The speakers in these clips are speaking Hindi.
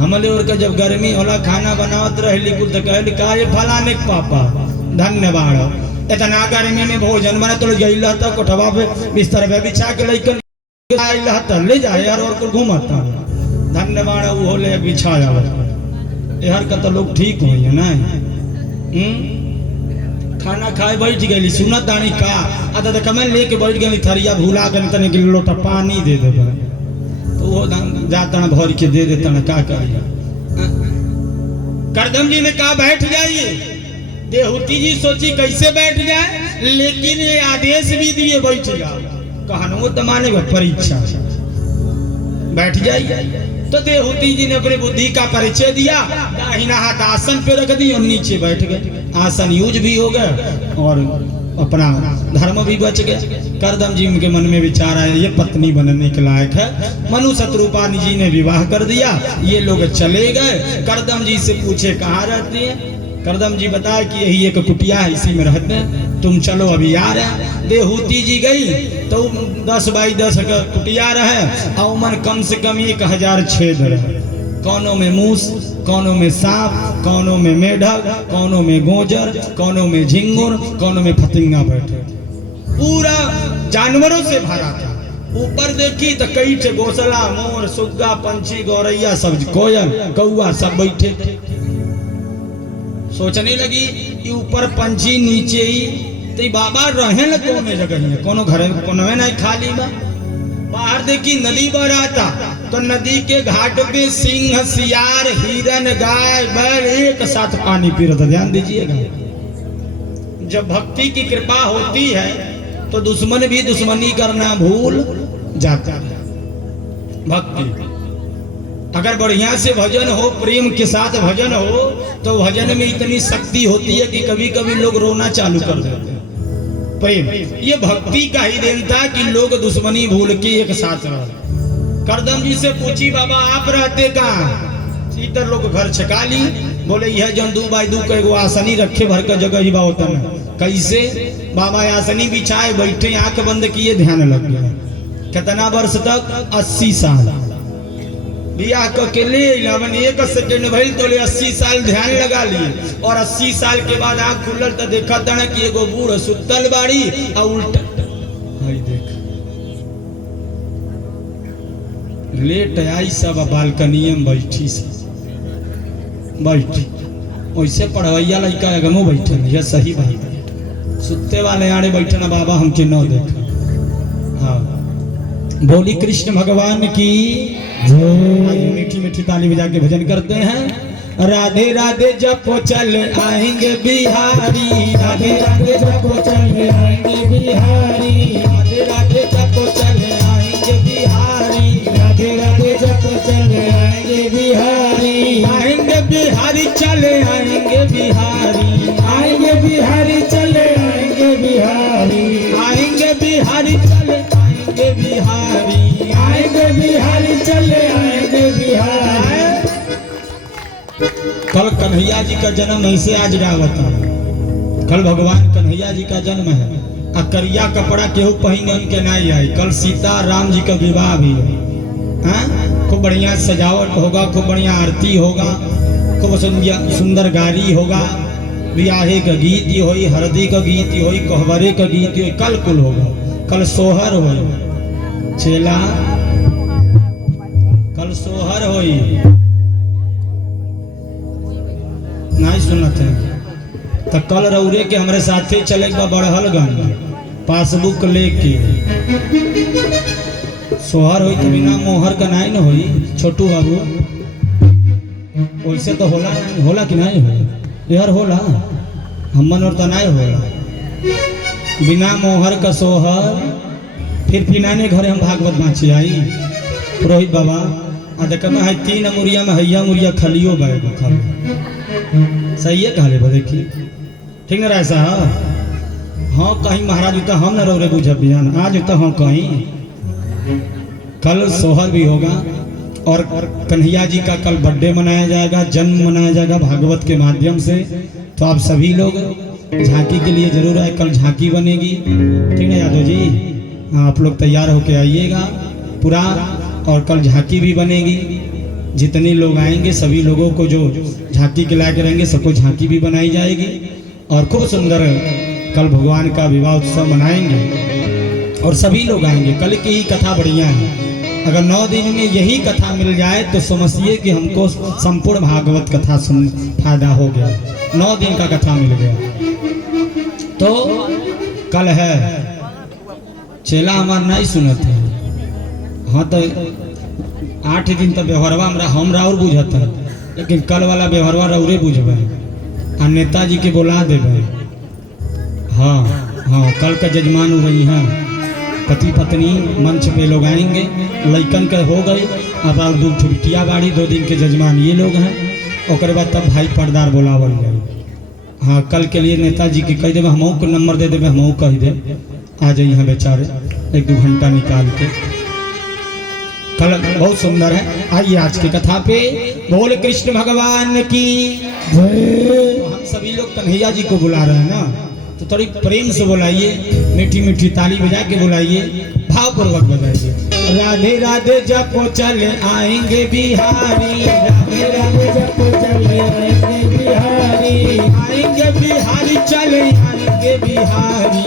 हमले और का जब गर्मी होला खाना बनावत रहली कुल तो कहली का ये फलाने के पापा धन्यवाद इतना गर्मी में भोजन बना तो गईला था कोठवा पे बिस्तर पे बिछा के लइकन आइला था ले जाए यार और को घुमाता धन्यवाद वो होले बिछा जावे यार का तो लोग ठीक होई है ना खाना खाए बैठ गई सुनत दानी का आता तो कमें लेके बैठ गई थरिया भूला गई तने के लोटा पानी दे दे तो वो जाता ना भर के दे देता ना का करिए करदम जी ने कहा बैठ जाइए देहूती जी सोची कैसे बैठ जाए लेकिन ये आदेश भी दिए बैठ जाओ कहनो तो मानेगा परीक्षा बैठ जाइए तो देहूती जी ने अपने बुद्धि का परिचय दिया दाहिना हाथ आसन पे रख दी और नीचे बैठ गए आसन यूज भी हो गया और अपना धर्म भी बच गया करदम जी के मन में विचार आया ये पत्नी बनने के लायक है मनु शत्रुपानि जी ने विवाह कर दिया ये लोग चले गए करदम जी से पूछे कहाँ रहती है करदम जी बताया कि यही एक कुटिया है इसी में रहते हैं तुम चलो अभी आ रहे देहूती जी गई तो 10 बाई 10 का कुटिया रहे और मन कम से कम 1000 छेद रहे कौनों में मूस कौनों में सांप कौनों में मेढक कौनों में गोजर कौनों में झिंगुर कौनों में फतिंगा बैठे पूरा जानवरों से भरा था ऊपर देखी तो कई थे घोसला मोर सुग्गा पंछी गौरैया सब कोयल कौआ सब बैठे थे सोचने लगी कि ऊपर पंछी नीचे ही तो बाबा रहे न कोने जगह है कोनो घर कोनो नहीं खाली बा बाहर देखी नदी बह रहा था तो नदी के घाट पे सिंह सियार हिरन गाय बैल एक साथ पानी पी रहा था ध्यान दीजिएगा जब भक्ति की कृपा होती है तो दुश्मन भी दुश्मनी करना भूल जाता है भक्ति अगर बढ़िया से भजन हो प्रेम के साथ भजन हो तो भजन में इतनी शक्ति होती है कि कभी कभी लोग रोना चालू कर देते हैं प्रेम ये भक्ति का ही देन था कि लोग दुश्मनी भूल के एक साथ रहे करदम जी से पूछी बाबा आप रहते कहाँ इधर लोग घर छका ली बोले यह जन 2 बाई 2 का एगो आसनी रखे भर का जगह ही बा होता है कैसे बाबा आसनी बिछाए बैठे आंख बंद किए ध्यान लग गया कितना वर्ष तक 80 साल बियाह के लिए 1 सेकंड भइल तो 80 साल ध्यान लगा लिए और 80 साल के बाद आँख खुलल तो देखा था कि एगो बूढ़ सुतल बाड़ी और उल्टा देख लेट आई सब बालकनी में बैठी बैठी वैसे पढ़वैया लड़का अगमो बैठे यह सही बात सुते वाले आड़े बैठे ना बाबा हमके न देखा हाँ बोली कृष्ण भगवान की मीठी मीठी ताली बजा के भजन करते हैं राधे राधे जपो चल आएंगे बिहारी राधे राधे जपो चल आएंगे बिहारी राधे राधे जपो चल आएंगे बिहारी राधे राधे जपो चल आएंगे बिहारी आएंगे बिहारी चले आएंगे बिहारी आएंगे बिहारी चले आएंगे बिहारी आएंगे बिहारी चले आएंगे बिहारी आएंगे बिहारी चले आएंगे बिहारी कल कन्हैया जी का जन्म ऐसे आज गावत कल भगवान कन्हैया जी का जन्म है आ करिया कपड़ा केहू पहिनन के नहीं आई कल सीता राम जी का विवाह भी है खूब बढ़िया सजावट होगा खूब बढ़िया आरती होगा खूब सुंदर गाड़ी होगा ब्याहे का गीत ही होई हरदी का गीत ही होई कोहबरे का गीत ही कल कुल होगा कल सोहर होई चेला कल सोहर होई नहीं सुनत है तो कल रौरे के हमारे साथे चले बड़हलगंज पासबुक लेके सोहर होई तो बिना मोहर का नहीं न होई छोटू बाबू वैसे तो होला कि नहीं हो यार होला हमन और तो नहीं होला बिना मोहर का सोहर फिर फिनाने घरे हम भागवत बाँची आई पुरोहित बाबा आ देख है 3 मुरिया में हैया मुरिया खलियो बैग खल सही है कहले देखी ठीक न रहे साहब हाँ कहीं महाराज तो हम न रौरे बुझ बिहान आज तो हम कहीं कल सोहर भी होगा और कन्हैया जी का कल बर्थडे मनाया जाएगा जन्म मनाया जाएगा भागवत के माध्यम से तो आप सभी लोग झांकी के लिए जरूर आए कल झांकी बनेगी ठीक है यादव जी आप लोग तैयार होके आइएगा पूरा और कल झांकी भी बनेगी जितने लोग आएंगे सभी लोगों को जो झांकी के लायक रहेंगे सबको झांकी भी बनाई जाएगी और खूब सुंदर कल भगवान का विवाह उत्सव मनाएंगे और सभी लोग आएंगे। कल की ही कथा बढ़िया है। अगर 9 दिन में यही कथा मिल जाए तो समझिए कि हमको संपूर्ण भागवत कथा सुन फायदा हो गया। 9 दिन का कथा मिल गया। तो कल है चेला हमार नहीं सुनत है। हाँ तो 8 दिन तो व्यवहारवा हमरा और बुझत है, लेकिन कल वाला व्यवहारवा रौरे बुझबे आ नेताजी के बुला देवे। हाँ हाँ कल का जजमान हो रही है, पति पत्नी मंच पे लोग आएंगे, लइकन के हो गई अब और 2 बिटिया बाड़ी, 2 दिन के जजमान ये लोग हैं। और बाद तब भाई पर्दार बोलावल जाए। हाँ कल के लिए नेताजी के कह देवे, हमहू को नंबर दे देवे, हमहू कह दे आ जाइए बेचारे 1-2 घंटा निकाल के। कल बहुत सुंदर है। आइए आज की कथा पे। बोल कृष्ण भगवान की जय। हम सभी लोग कन्हैया जी को बुला रहे हैं ना, तो थोड़ी प्रेम से बुलाइए, मीठी मीठी ताली बजा के बुलाइए, भावपूर्वक बजाइए। राधे राधे जपो चले आएंगे बिहारी, राधे राधे जपो चले आएंगे बिहारी, आएंगे बिहारी चले आएंगे बिहारी,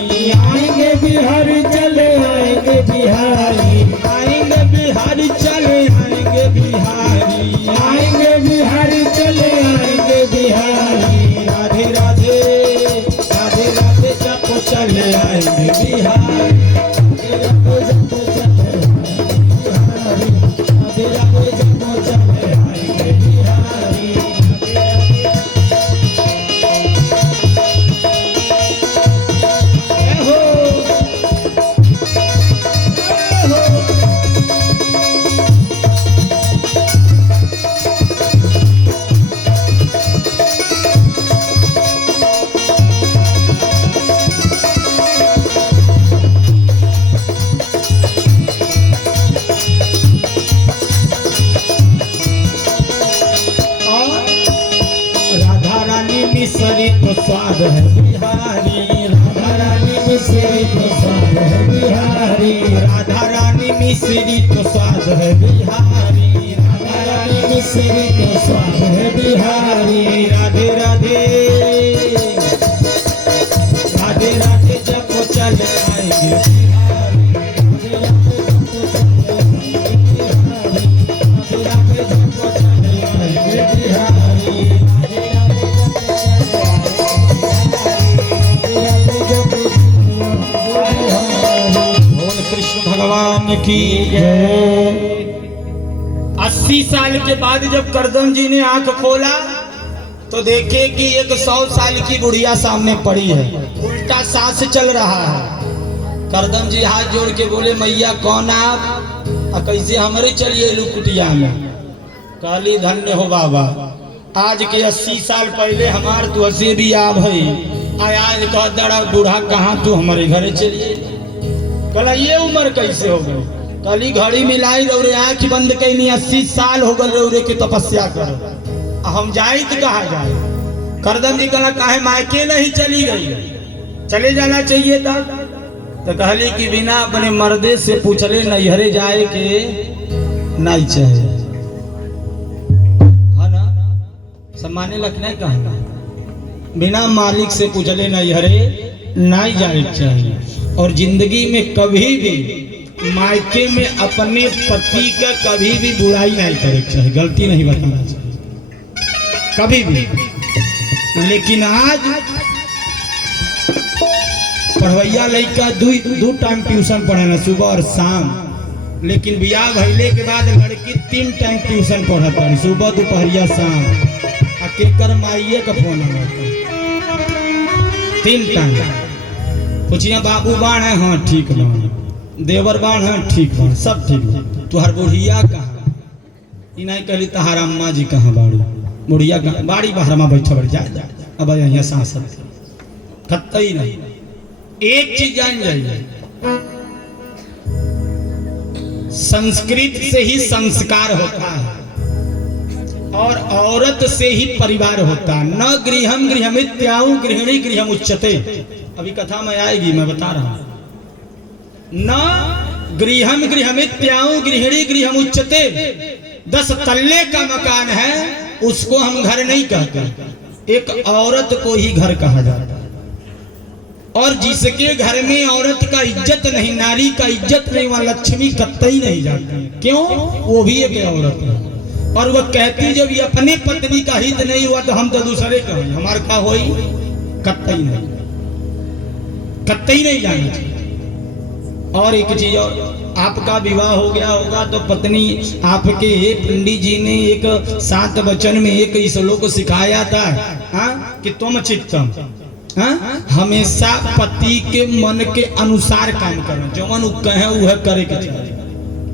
आएंगे बिहारी चले आएंगे बिहारी, आएंगे बिहारी चले आएंगे बिहारी, आएंगे बिहारी चले आएंगे बिहारी। राधे राधे राधे राधे जपो चले आएंगे बिहारी, राधे जपो चले बिहारी, राधे राधे जपो चले आएंगे बिहारी। मिश्री तो स्वाद है बिहारी, राधा रानी मिश्री तो स्वाद है बिहारी, राधा रानी मिश्री तो स्वाद है बिहारी, राधा रानी मिश्री तो स्वाद है बिहारी। राधे राधे राधे राधे जपो चले आएंगे बिहारी, राधे राधे जपो चले आएंगे बिहारी। भगवान की जय। 80 साल के बाद जब करदम जी ने आंख खोला तो देखे कि एक 100 साल की बुढ़िया सामने पड़ी है, उल्टा सांस चल रहा है। करदम जी हाथ जोड़ के बोले, मैया कौन आप, कैसे हमारे चलिए लुकुटिया में। काली धन्य हो बाबा, आज के 80 साल पहले हमार तुझसे भी आ भई, आज कह दड़ा बूढ़ा कहाँ तू हमारे घरे चलिए। कल ये उम्र कैसे हो गई, कली घड़ी मिलाई रौरे आँख बंद कैनी 80 साल हो गए रौरे की तपस्या करो, हम जाए तो कहा जाए। करदम जी कहला काहे मायके नहीं चली गई, चले जाना चाहिए था। तो कहली कि बिना अपने मर्दे से पूछले नैहरे जाए के नहीं चाहिए, है ना, सम्माने लखने कहना बिना मालिक से पूछले नैहरे नहीं जाए चाहिए। और जिंदगी में कभी भी मायके में अपने पति का कभी भी बुराई नहीं करे चाहिए, गलती नहीं बताना चाहिए कभी भी। लेकिन आज पढ़वैया लड़का 2 टाइम ट्यूशन पढ़ेला, सुबह और शाम। लेकिन बियाह भइले के बाद लड़की 3 टाइम ट्यूशन पढ़ता, सुबह दोपहरिया शाम। आ केकर माइये का फोन आता 3 टाइम। पूछिए बाबू बाण है, हाँ ठीक बाण, देवर बाण है, ठीक बाण, सब ठीक बाण। तुहार बुढ़िया कहाँ, नहीं कहली तहार अम्मा जी कहाँ बाड़ी, बुढ़िया कहाँ बाड़ी, बाहर में बैठा बढ़ जा। अब यहाँ सांसद खत्ता ही नहीं। एक चीज जान जाइए, संस्कृत से ही संस्कार होता है और औरत से ही परिवार होता है। न गृहम गृहमित्याहु गृहिणी गृहम उच्यते, अभी कथा में आएगी, मैं बता रहा हूं। न गृहम गृहमित्याहु गृहिणी गृहम उच्यते, 10 तल्ले का मकान है, उसको हम घर नहीं कहते। एक औरत को ही घर कहा जाता है। और जिसके घर में औरत का इज्जत नहीं, नारी का इज्जत नहीं, वहां लक्ष्मी कतई नहीं जाती। क्यों? वो भी एक औरत है। और वह कहती जब ये अपने पत्नी का हित नहीं हुआ तो हम तो दूसरे का हैं, हमारे का होई? कतई नहीं, कतई नहीं जाना चाहिए। और एक चीज और, आपका विवाह हो गया होगा तो पत्नी आपके पंडित जी ने एक 7 वचन में एक श्लोक सिखाया था, हाँ, कि तुम चित्तम, हाँ, हमेशा पति के मन के अनुसार काम करना, जो मन वो कहे वह करे के चाहिए।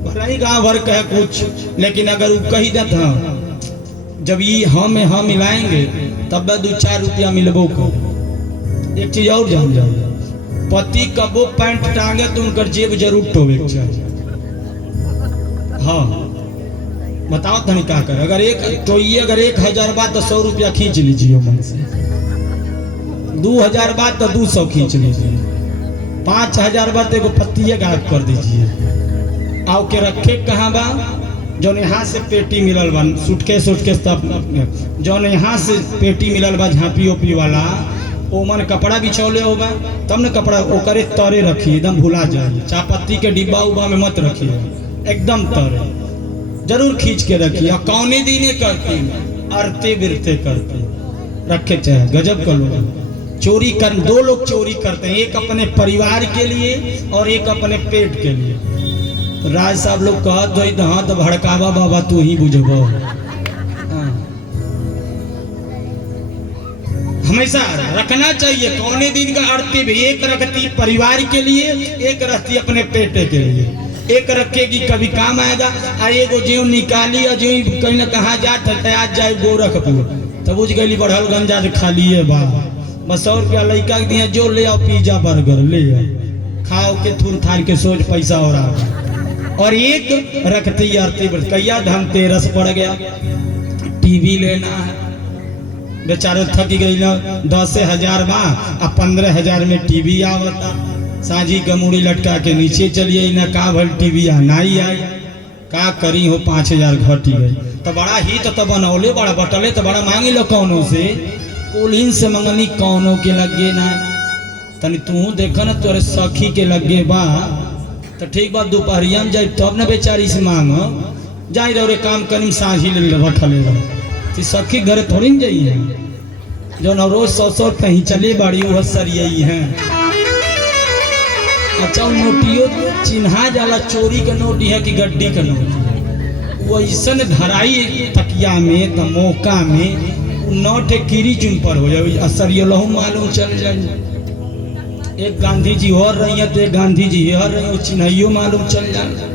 भले गाँव भर कहे कुछ, लेकिन अगर वो कही देत जब ये हम मिलाएंगे तब 2-4 रुपया मिलबो को। एक चीज और जान जाओ, पति कबो पैंट टांगे तो उनकर जेब जरूर टोवे के चाहिए। हाँ, बताओ धनी क्या करे? अगर एक टोइए, अगर 1000 बात तो 100 रुपया खींच लीजिए मन से, 2000 बात तो 200 खींच लीजिए, 5000 बात एगो पत्तिये गायब कर दीजिए। आओ के रखे कहाँ बा? जौन यहाँ से पेटी मिलल बा, सूटकेस तब जौन यहाँ से पेटी मिलल बा झांपी ओपी वाला, ओमन कपड़ा बिछौले होगा तब न कपड़ा ओकरे तरे रखिए, एकदम भुला जाए। चायपत्ती के डिब्बा उब्बा में मत रखिए, एकदम तरे जरूर खींच के रखिए। और कौने दिने करते अरते बिरते करते रखे, चाहे गजब का लोग चोरी कर, 2 लोग चोरी करते हैं, एक अपने परिवार के लिए और एक अपने पेट के लिए। राज साहब लोग कहत हो तो हाँ तो भड़कावा बाबा तू ही बुझबो। हमेशा रखना चाहिए। कौने दिन का आरती भी एक रखती परिवार के लिए, एक रखती अपने पेटे के लिए, एक रखेगी कभी काम आएगा। एगो जो निकाली और जो कहीं ना कहाँ जात आज जाए गोरखपुर तो बुझ गई बढ़ल गंजा खाली है बा, बस 100 रुपया लड़का के दिया, जो ले आओ पिज्जा बर्गर ले आओ, खाओ के थूर थार के सोच पैसा और आ। और एक रखती आरती कैया धनतेरस पड़ गया, टीवी लेना है, बेचारे थक गई ना, 10,000 बा और 15,000 में टीवी आवता। साझी गमूड़ी लटका के नीचे चलिए ना, का भल टीवी आना ही आई, का करी हो 5,000 घटी गई। तो बड़ा ही तो बनौले, बड़ा बटले तो बड़ा मांगी लो कौनों से, कोलिन से मंगनी कौनों के लगे ना। तनी तू देखा ना तोरे सखी के लगे बा तो ठीक बा, दोपहरिया में जाए तब ना बेचारी से मांग जाए रे, काम करी साझी रखले रहो। सखी घर थोड़ी न जाइए, जो न रोज 100 कहीं चले बाड़ी वह सरियई है। अच्छा, नोटियो चिन्हा जाला, चोरी का नोट है कि गड्डी का नोट, वो ऐसा धराई तकिया में तो मौका में नोट कीरी चुन पर हो जाए, असरियलहू मालूम चल जाए। एक गांधी जी और रही है तो एक गांधी जी और रही है, चिन्हियो मालूम चल जाए।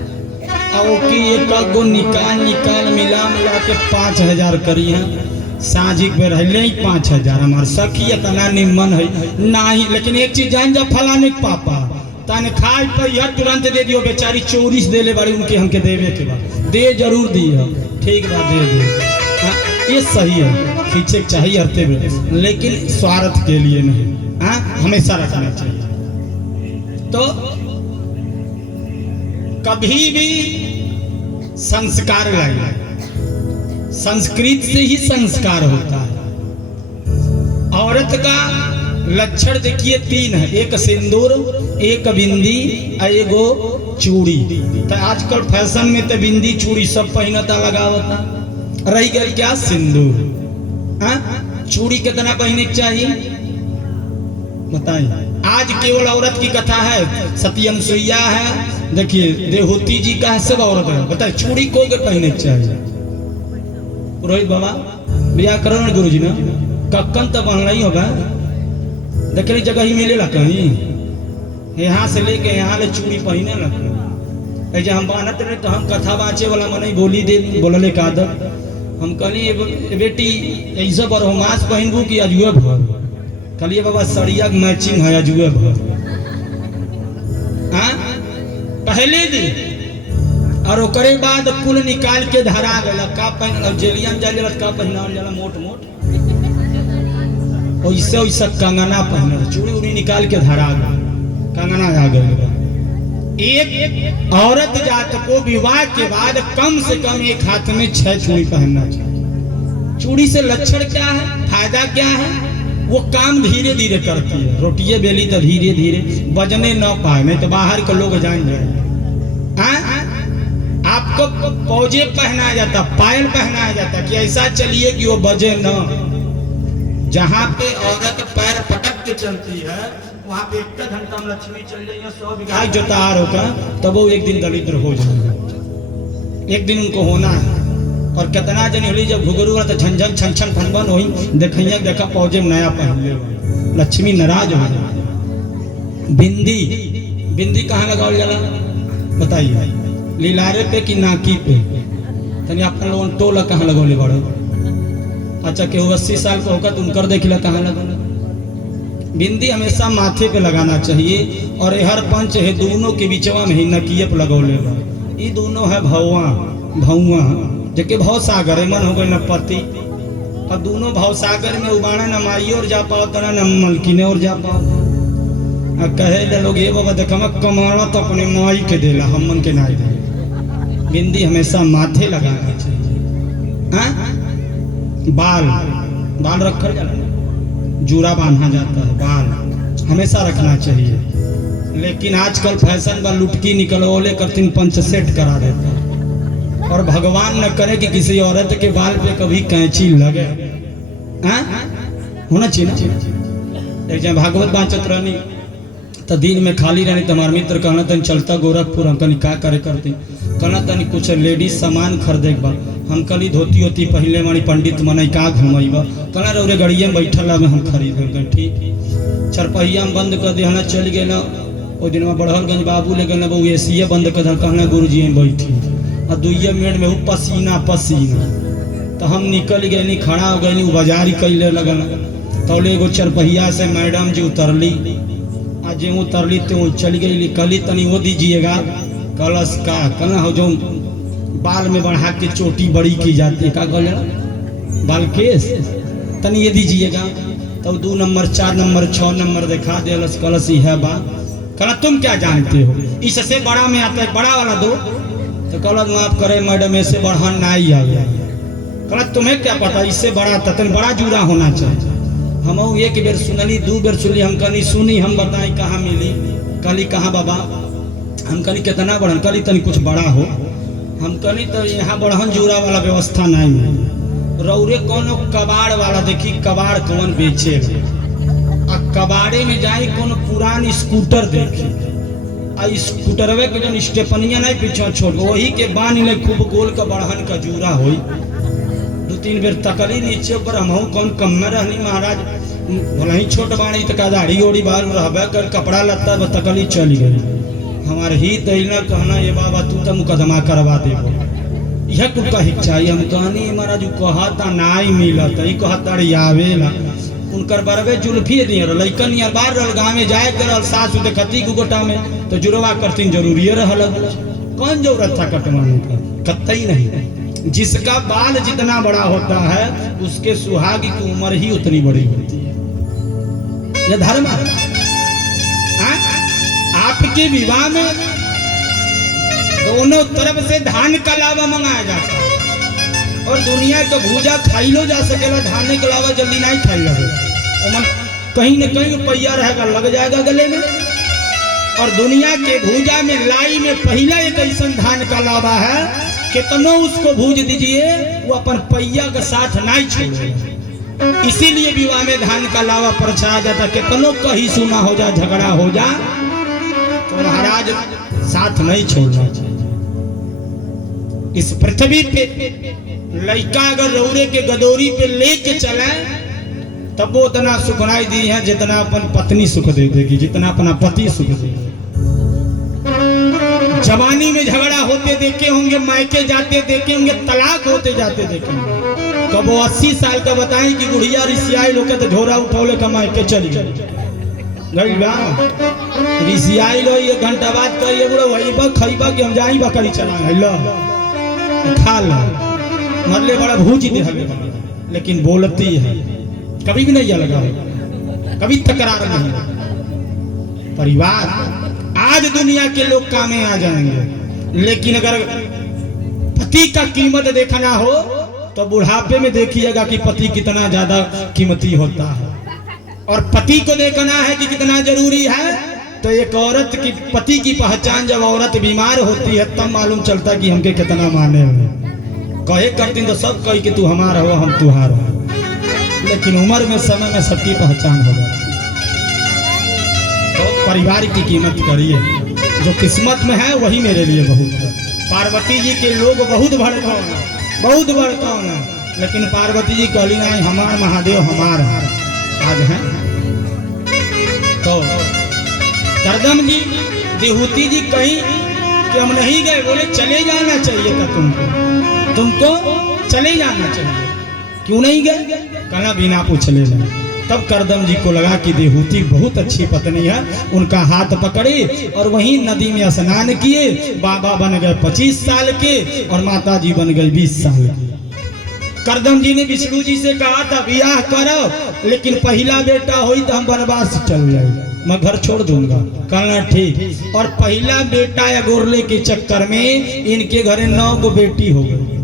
एक गो निकाल मिला के 5,000 करी है, साझिक पे रह 5,000। हमार सखी इतना निमन है नहीं, लेकिन एक चीज जान जा, फलाने पापा ताने खाए पैसा तुरंत दे दियो, बेचारी 24 देले बड़ी, उनके हमके देवे के बाद दे जरूर दिए, ठीक बा दे दे। हाँ, ये सही है, खींचे चाहिए हरते में, लेकिन स्वार्थ के लिए नहीं। हाँ, हमेशा रखना चाहिए। तो कभी भी संस्कार लाइए, संस्कृत से ही संस्कार होता है। औरत का लक्षण देखिए 3 है, एक सिंदूर, एक बिंदी, एगो चूड़ी। तो आजकल फैशन में तो बिंदी चूड़ी सब पहनता लगावता, रह गई क्या सिंदूर। हाँ, चूड़ी कितना पहनने चाहिए बताइए। आज केवल औरत की कथा है, सती अनुसुईया है, देखिए देवहूति जी का है, सब औरत है। बताइए चूड़ी को पहनने चाहिए? पुरोहित बाबा व्याकरण गुरु जी ने कक्कन तो पहनना ही होगा, देखने जगह ही मिलेला कहीं, यहाँ से लेके यहाँ ले चूड़ी पहने लग। ऐसे हम बानत रहे तो हम कथा बाँचे वाला मन बोली दे बोलले का आदत, हम कहली बेटी ऐसा बरहमास पहनबू कि अजुए भर, कहलिए बाबा सड़िया मैचिंग है अजुए भर। हाँ, पहले दिन और ओकरे बाद कुल निकाल के धरा गया, का पहन जेलिया में जाए का पहना जाला मोट मोट, वैसे वैसा कंगना पहने, चूड़ी उड़ी निकाल के धरा गया, कंगना आ गया। एक औरत जात को विवाह के बाद कम से कम एक हाथ में 6 चूड़ी पहनना चाहिए। चूड़ी से लक्षण क्या है, फायदा क्या है? वो काम धीरे धीरे करती है। रोटिये बेली तो धीरे धीरे बजने न पाए, नहीं तो बाहर के लोग जान जाएंगे। आपको पौजे पहनाया जाता, पायल पहनाया जाता कि ऐसा चलिए कि वो बजे न। जहाँ पे औरत पैर पटक के चलती है वहाँ पे 1 घंटा में लक्ष्मी चल जाएगी, 100 बीघा जोतार होगा, तब वो एक दिन दरिद्र हो जाएगा। एक दिन उनको होना है। और कितना जन होली जब घुघरू तो झंझन छन छन फनबन हो देखिए, देखा पौजे नया पहन ले, लक्ष्मी नाराज हो जाए। बिंदी, बिंदी कहाँ लगाओ जाला बताइए? लीलारे पे कि नाकी पे? तनी अपना लोगन टोला कहाँ लगौले बड़ो? अच्छा केहू 80 साल का होगा तो उनकर देखिला कहाँ लगा। बिंदी हमेशा माथे पे लगाना चाहिए। और हर पंच है दोनों के बीचवा में ही नकिए पे लगौले बा। ये दोनों है भौआ भौआ, जेके भव सागर है, मन हो गए न पति। और दोनों भव सागर में उबाना न माई और जा पाओ तना न मलकिने और जा पाओ। कहे लोग ये बाबा देखा कमाना तो अपने माई के देला, हमन के ना दे। बिंदी हमेशा माथे लगाना चाहिए। बाल बाल रखा जाता है, जूड़ा बांधा जाता है, बाल हमेशा रखना चाहिए। लेकिन आजकल फैशन बा लुटकी निकलवले करतीन, पंच सेट करा देता है। और भगवान न करे कि किसी औरत के बाल पे कभी कैंची लगे। होना चाहिए ना। जब भागवत बांचत रहनी तो दिन में खाली रहनी तो हमारे मित्र कहना तन चलता गोरखपुर, हम कहीं क्या करे करती, कहना तनी कुछ लेडीज सामान खरीदे बा। हम कली धोती होती पहले मानी पंडित मन का घुमैबा, कहना रे गड़िया में बैठल हम खरीद गए। ठीक चरपहिया में बंद कर देना, चल गए। वो दिन में बढ़लगंज बाबू ले गए, वो एसीए बंद कर कहना गुरु जी में बैठी। और 2 मिनट में वो पसीना पसीना। तो हम निकल गए, खड़ा हो गए, बाजारी कैले लगन। तो एगो चरपहिया से मैडम जी उतरली, आज उतरली तो चल गई। कली तनी वो दीजिएगा कलश का, कहना हो जो बाल में बढ़ा के चोटी बड़ी की जाती है, क्या कहल बाल केस, तनी ये दीजिएगा। तो 2 नंबर 4 नंबर 6 नंबर दिखा दे कलश है बा। कहना तुम क्या जानते हो, इससे बड़ा में आता है, बड़ा वाला दो। तो कहला माफ करे मैडम, ऐसे बढ़ा नहीं आ गया। कहला तुम्हें क्या पता, इससे बड़ा था, तन बड़ा जूरा होना चाहिए। हम 1 बेर सुनली, 2 बेर सुनली, हम कहनी सुनी, हम बताई कहाँ मिली। कहली कहाँ बाबा? हम कहनी कितना बढ़न? कहली तनी कुछ बड़ा हो। हम कहनी तो यहाँ बढ़न जूरा वाला व्यवस्था नहीं है। रौरे कोनो कबाड़ वाला देखी, कबाड़ कौन बेचे, आ कबाड़े में जाए कोनो पुरान स्कूटर देखी, आ स्कूटरवे के जन स्टेपनिया नहीं पीछे छोड़, वही के बान ले खूब गोल का बढ़न का जूरा होई। 2-3 बेर तकली नीचे पर, हम कौन कम में रहनी महाराज, भले ही छोट बाणी तक दाढ़ी ओढ़ी बाल रहबे कर, कपड़ा लत्ता तकली चली गई। हमारे ही दैना कहना ये बाबा तू तो मुकदमा करवा दे, यह कुछ कही चाहिए। हम कहनी महाराज कहता नाई मिलत, कहता आवेला उनकर बरबे जुल्फी दिए लैकन यार बार रह गाँव में जाए कर सास देखती गोटा में तो जुड़वा करती जरूरी रहल। कौन जरूरत था कटवाने का? कतई नहीं। जिसका बाल जितना बड़ा होता है उसके सुहाग की उम्र ही उतनी बड़ी होती है। यह धर्म है। आपके विवाह में दोनों तरफ से धान का लावा मंगाया जाता है। और दुनिया का भूजा खाई लो जा सकेला, धान के अलावा जल्दी नहीं खाई लगे। कहीं न कहीं रुपया रहेगा, लग जाएगा गले में। और दुनिया के भूजा में लाई में पहला एक ऐसा धान का लावा है, कितनों उसको भूज दीजिए वो अपन पैया के साथ नहीं छोड़ेगा। इसीलिए विवाह में धान का लावा परछाया जाता। कितनों कहीं सुना हो जा, झगड़ा हो जा, तो महाराज साथ नहीं छोड़ना चाहिए। इस पृथ्वी पे लड़का अगर रौरे के गदोरी पे लेके चले तब वो उतना सुख नहीं दी है जितना अपन पत्नी सुख दे देगी, जितना अपना पति सुख देगी। जवानी में झगड़ा होते देखे होंगे, मायके जाते देखे होंगे, तलाक होते जाते देखे होंगे। कब वो 80 साल का बताएं कि बुढ़िया रिसियाई लोग तो झोरा उठौले का मायके चली गई रिसियाई लो। 1 घंटा बाद कहिए बोलो वही बा खइबा कि हम जाई बकरी चला लो खा लो, मरले बड़ा भूज दे हमें, लेकिन बोलती है कभी भी नहीं लगा, कभी तकरार नहीं। परिवार आज दुनिया के लोग कामे आ जाएंगे, लेकिन अगर पति का कीमत देखना हो तो बुढ़ापे में देखिएगा कि पति कितना ज्यादा कीमती होता है। और पति को देखना है कि कितना जरूरी है, तो एक औरत की पति की पहचान जब औरत बीमार होती है तब मालूम चलता कि हमके कितना माने हुए। कहे करती तो सब कही कि तू हमारा हो हम तुहार हो, लेकिन उम्र में समय में सबकी पहचान हो जाती है। तो परिवार की कीमत करिए, जो किस्मत में है वही मेरे लिए बहुत है। पार्वती जी के लोग बहुत भड़काओ ना, लेकिन पार्वती जी कहली नहीं हमार महादेव हमार आज है। तो करदम जी देहूती जी कहीं कि हम नहीं गए, बोले चले जाना चाहिए था तुमको चले जाना चाहिए, क्यों नहीं गए? कहना बिना पूछे ले जाए। तब करदम जी को लगा कि देहूती बहुत अच्छी पत्नी है, उनका हाथ पकड़े और वहीं नदी में स्नान किए। बाबा बन गए 25 साल के और माता जी बन गई 20 साल की। करदम जी ने विष्णु जी से कहा था ब्याह करो, लेकिन पहला बेटा हुई तो हम वनवास चल जाए, मैं घर छोड़ दूंगा। कहना ठीक। और पहला बेटा अगोरले के चक्कर में इनके घरे 9 गो बेटी हो गई।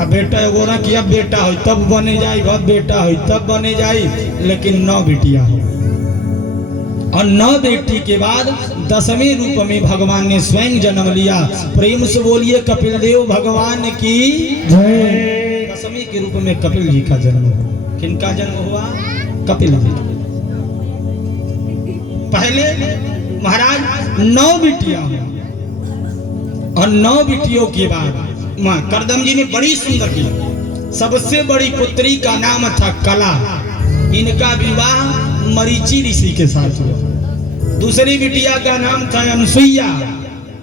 अब बेटा एगोरा कि अब बेटा हो तब बने जाए, अब बेटा हो तब बने जाए, लेकिन 9 बेटियां हो। और 9 बेटी के बाद 10वें रूप में भगवान ने स्वयं जन्म लिया। प्रेम से बोलिए कपिल देव भगवान की जय। 10वें के रूप में कपिल जी का जन्म हुआ। किनका जन्म हुआ? कपिल जी। पहले महाराज 9 बेटियां और 9 बेटियों के बाद मां करदम जी ने बड़ी सुंदर की सबसे बड़ी पुत्री का नाम था कला। इनका विवाह मरीचि ऋषि के साथ हुआ। दूसरी बिटिया का नाम था अनसुईया,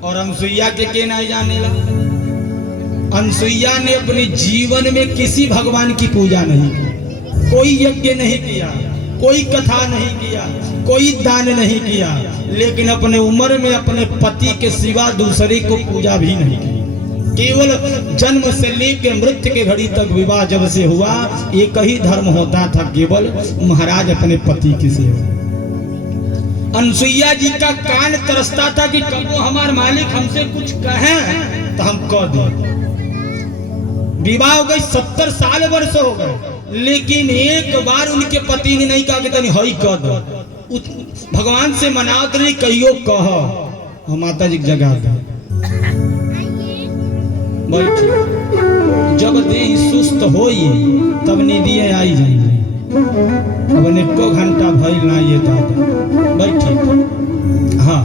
और अनसुईया के नहीं जाने लगा। अनसुईया ने अपने जीवन में किसी भगवान की पूजा नहीं की, कोई यज्ञ नहीं किया, कोई कथा नहीं किया, कोई दान नहीं किया, लेकिन अपने उम्र में अपने पति के सिवा दूसरे को पूजा भी नहीं की। केवल जन्म से लेकर मृत्यु के घड़ी तक विवाह जब से हुआ, एक ही धर्म होता था, केवल महाराज अपने पति की सेवा। अनसुईया जी का कान तरसता था कि कब वो हमारे मालिक हमसे कुछ कहें तो हम कह दें। विवाह हो गई 70 साल वर्ष हो गए, लेकिन एक बार उनके पति ने नहीं कहा कि तनी हई कह दो। भगवान से मनाओ तो नहीं कहियो कह, माता जी जगा दो बैठ। जब देह सुस्त होई तब नींदिए आई जाएंगे। अब एको घंटा भइल ना ये दादा बैठी। हाँ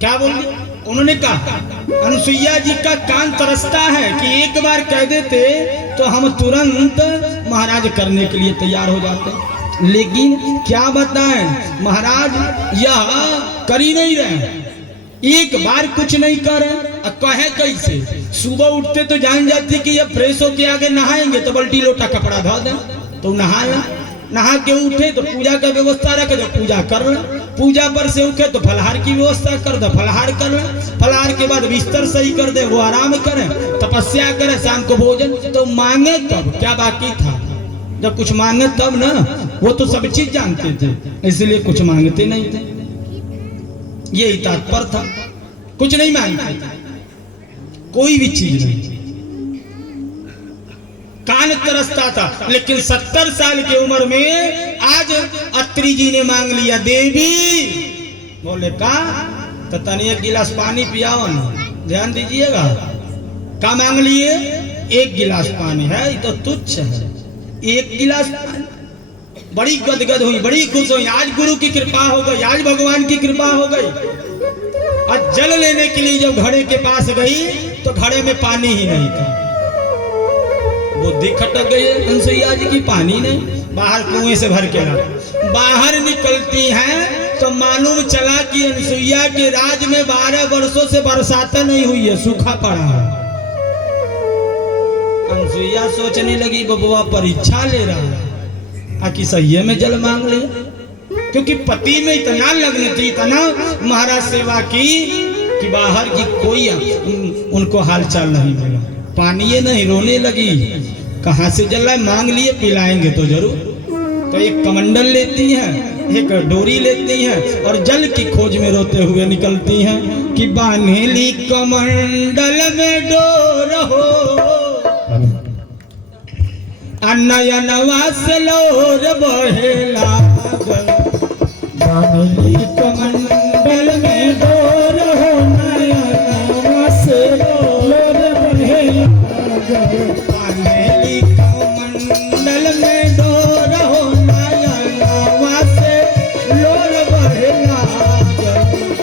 क्या बोल उन्होंने कहा अनसुईया जी का कान तरसता है कि एक बार कह देते तो हम तुरंत महाराज करने के लिए तैयार हो जाते, लेकिन क्या बताएं महाराज यह कर ही नहीं रहे। एक बार कुछ नहीं कर कहे कैसे? सुबह उठते तो जान जाती कि ये फ्रेश होके आगे नहाएंगे तो बल्टी लोटा कपड़ा धो दे, तो नहा के उठे तो पूजा का व्यवस्था रखे तो पूजा कर ले, पूजा पर से उठे तो फलहार की व्यवस्था कर दे, फलहार कर ले, फलहार के बाद बिस्तर सही कर दे, वो आराम करे, तपस्या करे, शाम को भोजन। तो मांगे तब क्या बाकी था? जब कुछ मांगे तब ना, वो तो सब चीज जानते थे, इसलिए कुछ मांगते नहीं थे। यही तात्पर्य था, कुछ नहीं मांगते थे, कोई भी चीज नहीं। कान तरसता था, लेकिन 70 साल की उम्र में आज अत्री जी ने मांग लिया देवी। बोले का तो तनी एक गिलास पानी पियाओ ना, ध्यान दीजिएगा। का मांग लिए? 1 गिलास पानी है, ये तो तुच्छ है, 1 गिलास पानी। बड़ी गदगद हुई, बड़ी खुश हुई, आज गुरु की कृपा हो गई, आज भगवान की कृपा हो गई। और जल लेने के लिए जब घड़े के पास गई तो घड़े में पानी ही नहीं था। बुद्धि खटक गई अनसुईया जी की, पानी नहीं, बाहर कुएं से भर के ला। बाहर निकलती हैं तो मालूम चला कि अनसुईया के राज में 12 वर्षों से बरसात नहीं हुई है, सूखा पड़ा है। अनसुईया सोचने लगी बबुआ परीक्षा ले रहा है, आखिर सही में जल मांग ले, क्योंकि पति में इतना लगन थी, इतना महाराज सेवा की कि बाहर की कोई उनको हालचाल नहीं मिला, पानी नहीं, रोने लगी। कहाँ से जल मांग लिए, पिलाएंगे तो जरूर। तो एक कमंडल लेती हैं, एक डोरी लेती हैं और जल की खोज में रोते हुए निकलती हैं कि बान्हेली कमंडल में डोर हो नयनवा से लोर बहे लागल। बान्हेली कमंडल में डोर हो नयनवा से लोर बहे लागल। बान्हेली कमंडल में डोर हो नयनवा से लोर बहे लागल।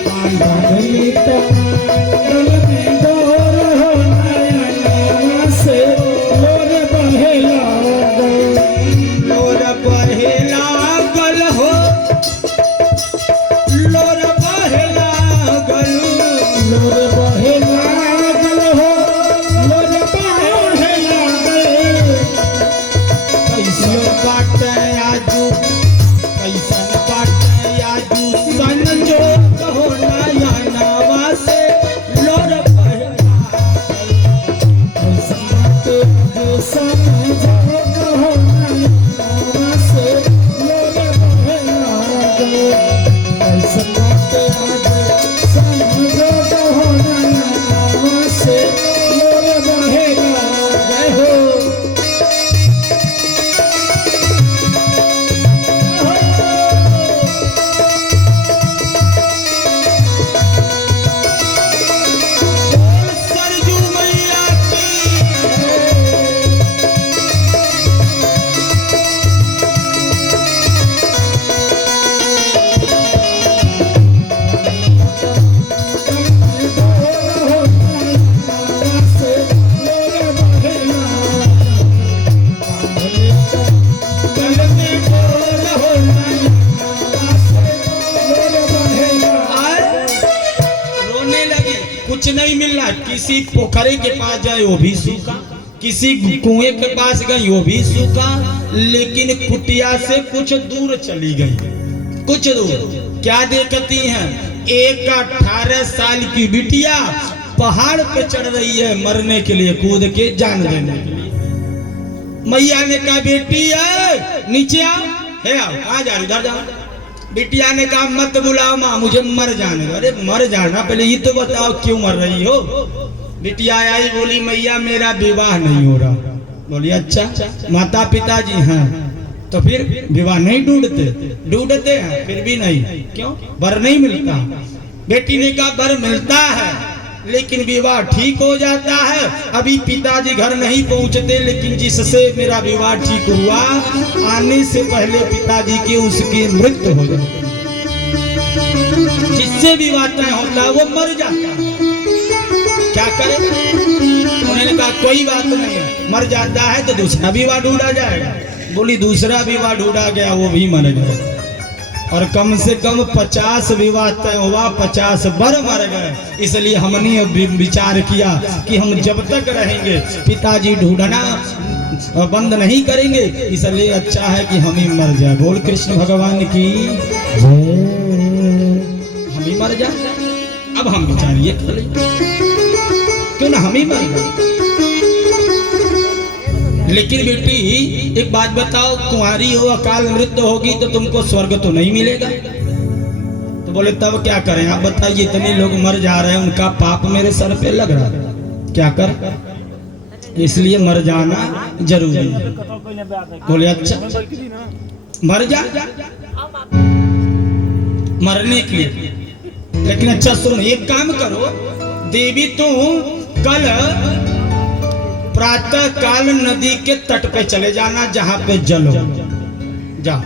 बान्हेली कमंडल में डोर हो नयनवा से लोर बहे लागल। लोर बहे लागल हो, लोर बहे लागल, लोर बहे लागल हो, लोर बहे लागल। कैसन बाटे आजू, कैसन बाटे आजू संजोग हो नयनवा से लोर बहे लागल। कैसन बाटे आजू संजोग हो नयनवा से लोर बहे लागल। कैसन बाटे आजू संजोग हो नयनवा से लोर बहे लागल हो। सरजू मैया की रोने लगी, कुछ नहीं मिल रहा। किसी पोखरे के पास जाए वो भी सूखा, किसी कुएं के पास गई वो भी सूखा, लेकिन कुटिया से कुछ दूर चली गई। कुछ दूर क्या देखती हैं, एक 18 साल की बिटिया पहाड़ पे चढ़ रही है मरने के लिए, कूद के जान देने के लिए। मैया ने कहा बेटी है नीचे आओ, है आओ, कहाँ जा रही, उधर जाओ। बिटिया ने कहा मत बुलाओ माँ, मुझे मर जाने दो। अरे मर जाना, पहले ये तो बताओ क्यों मर रही हो। बिटिया आई, बोली मैया मेरा विवाह नहीं हो रहा। बोली अच्छा, माता पिता जी हैं तो फिर विवाह नहीं ढूंढते? ढूंढते हैं फिर भी नहीं, क्यों? वर नहीं मिलता। बेटी ने कहा वर मिलता है लेकिन विवाह ठीक हो जाता है। अभी पिताजी घर नहीं पहुंचते, लेकिन जिससे मेरा विवाह ठीक हुआ आने से पहले पिताजी की उसकी मृत्यु हो जाती है। जिससे विवाह तय होता है वो मर जाता है, क्या करे? उन्होंने कहा कोई बात नहीं, मर जाता है तो दूसरा विवाह ढूंढा जाएगा। बोली दूसरा विवाह ढूंढा गया, वो भी मर गया। और कम से कम 50 विवाह तय हुआ, 50 बर मर गए। इसलिए हमने विचार किया कि हम जब तक रहेंगे पिताजी ढूंढना बंद नहीं करेंगे, इसलिए अच्छा है कि हम ही मर जाए। बोल कृष्ण भगवान की, हम ही मर जाए। अब हम विचारिए क्यों ना हम ही मर जाए। लेकिन बेटी एक बात बताओ, कुंवारी हो अकाल मृत्यु होगी तो तुमको स्वर्ग तो नहीं मिलेगा। तो बोले तब क्या करें आप बताइए, इतने लोग मर जा रहे हैं, उनका पाप मेरे सर पे लग रहा है, क्या कर? इसलिए मर जाना जरूरी है। बोले अच्छा मर जा, मरने के लिए। लेकिन अच्छा सुन, एक काम करो देवी, तुम कल प्रातः काल नदी के तट पे चले जाना जहां पे जल हो, जाओ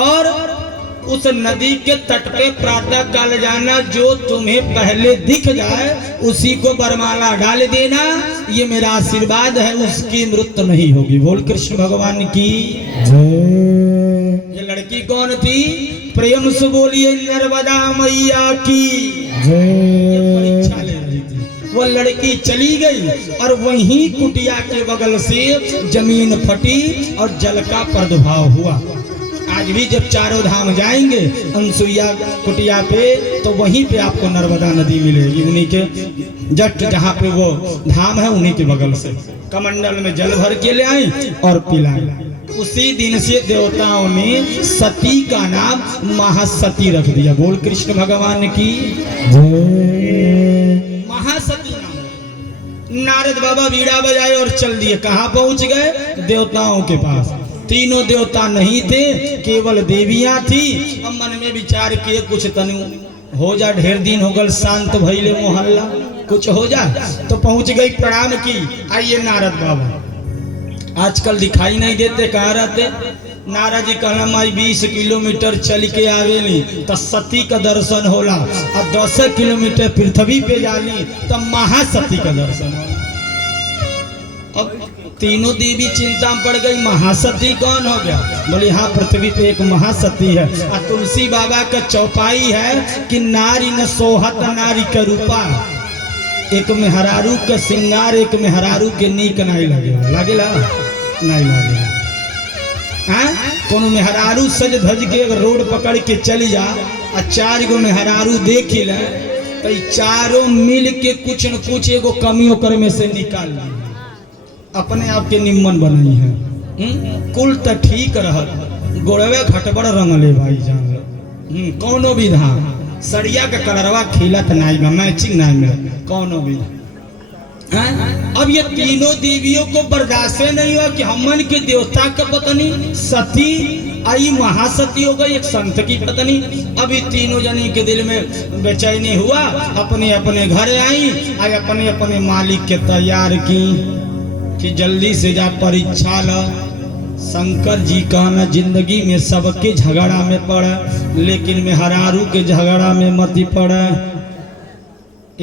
और उस नदी के तट पे प्रातः काल जाना। जो तुम्हें पहले दिख जाए उसी को बरमाला डाल देना, ये मेरा आशीर्वाद है, उसकी मृत्यु नहीं होगी। बोल कृष्ण भगवान की। ये लड़की कौन थी? प्रेम से बोलिए नर्मदा मैया की। परीक्षा ले रही थी, वो लड़की चली गई और वहीं कुटिया के बगल से जमीन फटी और जल का प्रादुर्भाव हुआ। आज भी जब चारों धाम जाएंगे अनसुईया कुटिया पे, तो वहीं पे आपको नर्मदा नदी मिलेगी। उन्हीं के जस्ट जहाँ पे वो धाम है उन्हीं के बगल से कमंडल में जल भर के ले आए और पिलाए। उसी दिन से देवताओं ने सती का नाम महासती रख दिया। बोल कृष्ण भगवान की महासती नाम। नारद बाबा बीड़ा बजाए और चल दिए। कहाँ पहुंच गए? देवताओं के पास। तीनों देवता नहीं थे, केवल देवियां थी। अब मन में विचार किए कुछ तनु हो जा, ढेर दिन हो गल शांत भइले मोहल्ला, कुछ हो जाए। तो पहुंच गई, प्रणाम की। आइए नारद बाबा, आजकल दिखाई नहीं देते, कहाँ रहते? नारद जी कहना माई 20 किलोमीटर चल के आवेली तो सती का दर्शन होला, और 10 किलोमीटर पृथ्वी पे जाली तो महासती का दर्शन होला। अब तीनों देवी चिंता में पड़ गई, महासती कौन हो गया? बोले हाँ, पृथ्वी पे एक महासती है। और तुलसी बाबा का चौपाई है कि नारी न सोहत नारी का रूपा, एक मेहरारू का श्रृंगार एक मेहरारू के नीक नहीं लगेला। लगेला नहीं लगेला। हाँ, कोनो मेहरारू सज धज के रोड पकड़ के चली जा और 4 गो मेहरारू देख ले तो चारों मिल के कुछ न कुछ एगो कमी ओकर में से निकाल ली, अपने आप के निम्मन बनाई है। कुल तो ठीक रहल, गोड़वे घटबड़ रंगले भाई जान। कौनो विधान सरिया के कलरवा खिलत नहीं बा, मैचिंग नहीं में कौनो भी। अब ये तीनों देवियों को बर्दाश्त नहीं हुआ कि हमन के देवता का पत्नी सती आई महासती हो गई, एक संत की पत्नी। अभी तीनों जनी के दिल में बेचैनी हुआ, अपने अपने घर आई, आई अपने अपने मालिक के तैयार की कि जल्दी से जा परीक्षा ला। शंकर जी कहना जिंदगी में सबके झगड़ा में पड़े, लेकिन मेहरारू के झगड़ा में मत पड़े।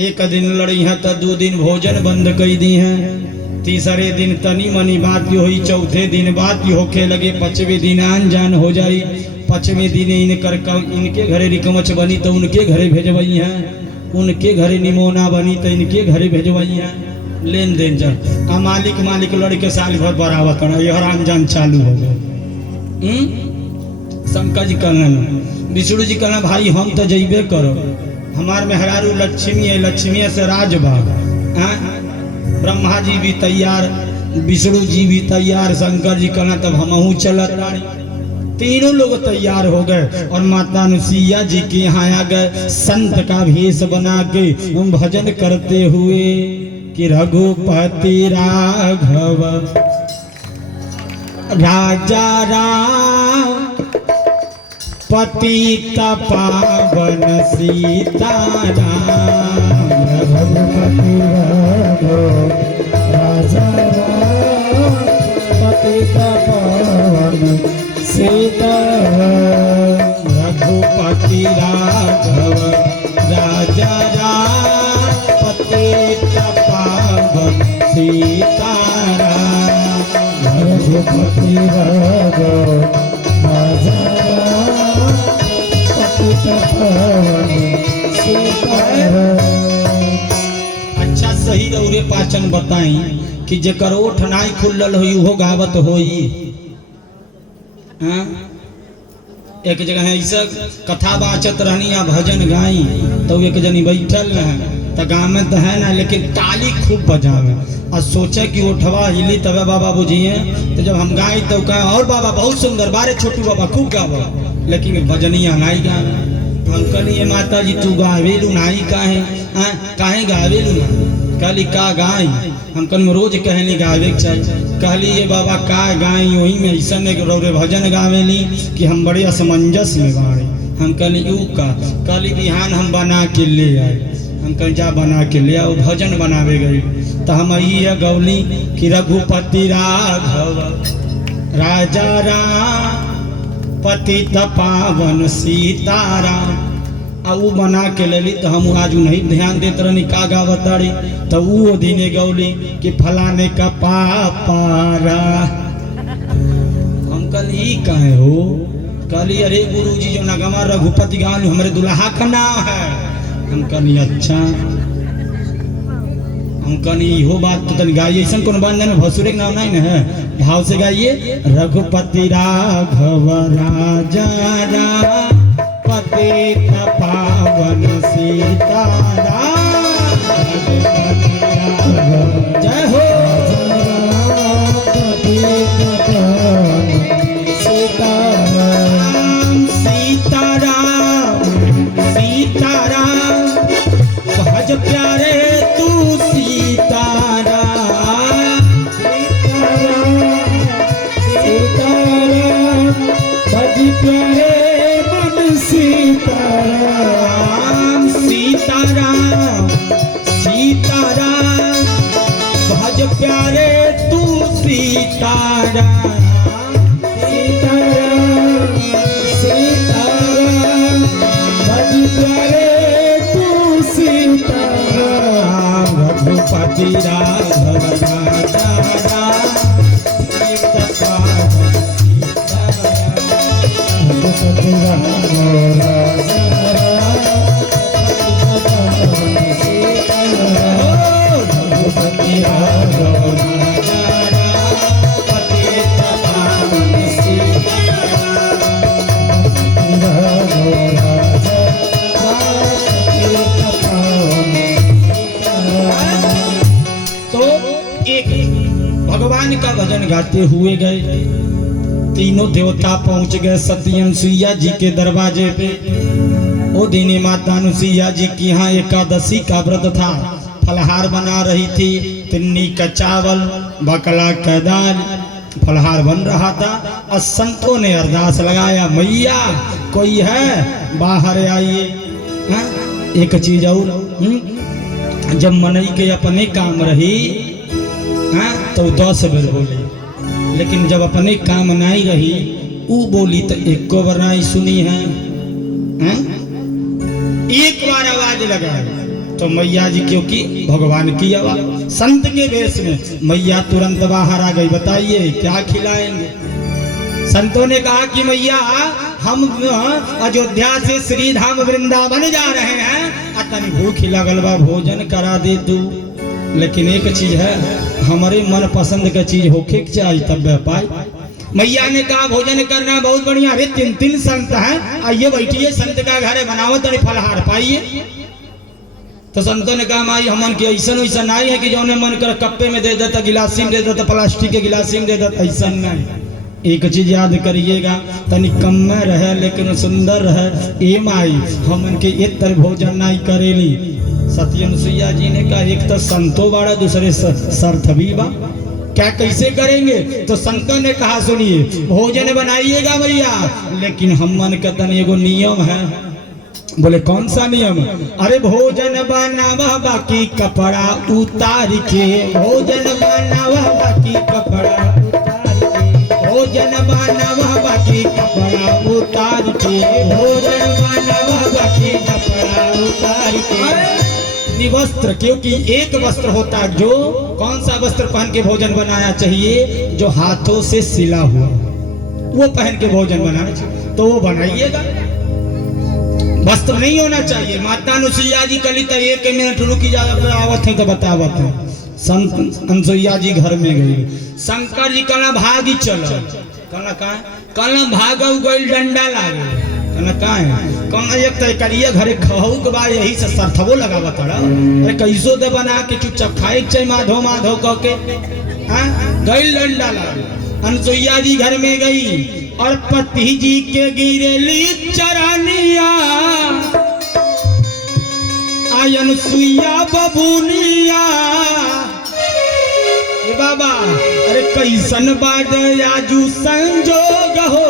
एक दिन लड़ी है तो 2 दिन भोजन बंद कर दी है, तीसरे दिन तनी मनी बात हुई, चौथे दिन बात होके लगे, 5वें दिन आन जान हो जाई। 5वें दिन इनके घरे रिकमच बनी तो उनके घरे भेजवई है, उनके घरे निमोना बनी तो इनके घरे भेजवई है। लेन देन चल, मालिक लड़के साल भर बरावत ये हराम जान चालू हो गए। शंकर जी कहना, विष्णु जी कहना भाई हम तो जइबे करो, हमार मेहरारू लक्ष्मी है, लक्ष्मी से राज बा। ब्रह्मा जी भी तैयार, विष्णु जी भी तैयार, शंकर जी कहना तब हमहू चलत रानी। तीनों लोग तैयार हो गए और माता अनुसुईया जी के यहाँ आ गए, संत का भेष बना के भजन करते हुए कि रघुपति राघव राजा राम पतित पावन सीताराम। रघुपति राघव राजा राम पतित पावन सीताराम। रघुपति राघव राजा राम पतित पावन सीताराम। रघुपति राघव राजा राम पतित पावन सीताराम। अच्छा सही रौरे पाचन बताई कि जेकर ओठ नाई खुलल होई उहो गावत होई। हाँ? एक जगह ऐसा कथा बाचत रहनी या भजन गाई तो एक जनी बैठल है तो गाँव में तो है ना, लेकिन ताली खूब बजावे और सोचे कि उठवा हिली तब बाबा बुझिए। तो जब हम गाई तो कहे और बाबा बहुत सुंदर, बारे छोटू बाबा खूब गावा, लेकिन भजनिया नाई गावे। हम कहलिए माता जी तू गावेलू नाई काहे गावेलू ना? कहली का गाई? हम कहली रोज कहली गावे के चाहिए। कहली ये बाबा का गाई? वही में ऐसा रौरे भजन गावेली कि हम बड़े असमंजस में बाड़े। हम कहली यू का? कहली बिहान हम बना के ले आए। हम कहीं जा बना के ले आओ, भजन बनावे गई तो हम ये गौली कि रघुपति राघव राजा राम पतित पावन सीताराम। अब वो बना के ले ली तो हम आज नहीं ध्यान देते रहनी का गावत रही। तो वो दिने गौली कि फलाने का पापारा। हम कल ही कहे हो? कहली अरे गुरुजी जो नगमा रघुपति गाँव हमारे दुल्हा का नाम है। हम कहनी अच्छा, हम कहनी हो बात तो तन गाइए, ऐसा कौन बात नहीं, भसुरे के नाम नहीं ना है, भाव से गाइए। रघुपति राघव राजा राम पतित पावन सीताराम। जय हो। प्यारे मन सीताराम सीताराम सीताराम भज प्यारे तू सीताराम सीताराम सीताराम भज प्यारे तू सीताराम रघुपति राघव राजा राम रघुपति राघव राजा रघुपति राघव तो एक भगवान का भजन गाते हुए गए, तीनों देवता पहुंच गए सत्यनुसुईया जी के दरवाजे पे। वो दिन माता अनुसुईया जी की यहाँ एकादशी का व्रत था, फलहार बना रही थी। तिन्नी का चावल बकला का दाल फलहार बन रहा था और संतों ने अरदास लगाया, मैया कोई है बाहर आइए। हाँ? एक चीज और, जब मनई के अपने काम रही हाँ तो 10 बेर बोली, लेकिन जब अपने काम नहीं रही वो बोली तो एक को बार नहीं सुनी है। हाँ? एक बार आवाज लगाई तो मैया जी, क्योंकि भगवान की आवाज, संत के वेश में मैया तुरंत बाहर आ गई। बताइए क्या खिलाएंगे? संतों ने कहा कि मैया हम अयोध्या से श्री धाम वृंदावन जा रहे हैं, तनी भूख लगल बा, भोजन करा दे तू। लेकिन एक चीज है, हमारे मन पसंद का चीज होके चाहिए तब पाए। मैया ने कहा भोजन करना बहुत बढ़िया। अरे 3 संत हैं, आइए बैठिए, संत का घर है, बनाओ तनी फलहार पाइए। तो संतों ने कहा माई हमन के ऐसा वैसा नहीं है कि जो मन कर कप्पे में दे देता, गिलासी में दे देता, प्लास्टिक के गिलासी में दे देता, ऐसा नहीं। एक चीज याद करिएगा, तनी कम में रहे लेकिन सुंदर रहे। ए माई हमन के इतर भोजन नहीं करेली। सत्यनुसुईया जी ने कहा एक तो संतो बाड़ा, दूसरे शर्त भी बा, क्या कैसे करेंगे? तो संतों ने कहा सुनिए भोजन बनाइएगा भैया, लेकिन हमन का तनी एगो नियम है। बोले कौन सा नियम? अरे भोजन बनावा बाकी कपड़ा उतार के, भोजन बनावा बाकी कपड़ा भोजन बनावा बाकी कपड़ा उतार के, भोजन बनावा बाकी कपड़ा उतार के। निवस्त्र, क्योंकि एक वस्त्र होता है जो, कौन सा वस्त्र पहन के भोजन बनाना चाहिए? जो हाथों से सिला हुआ, वो पहन के भोजन बनाना चाहिए। तो वो बनाइएगा, वस्त्र नहीं होना चाहिए। माता अनुसुईया जी कली तो 1 मिनट रुकी जा, आवत है तो बतावत है। संत अनुसुईया जी घर में गई, शंकर जी कहना भागी चलो, कहना कहना भाग गई, डंडा लागे, कहना कहना एक तो करिए घरे खहू के बाद यही से सरथवो लगावा तड़ा। अरे कैसो दे बना के चुपचाप खाए चाहिए, माधो माधो कह के गई डंडा लागे। अनुसुईया जी घर में गई और पति जी के गिरेली चरानिया, आई अनुसुईया बबूनिया। बाबा अरे कैसन बाड आजू संजोग हो,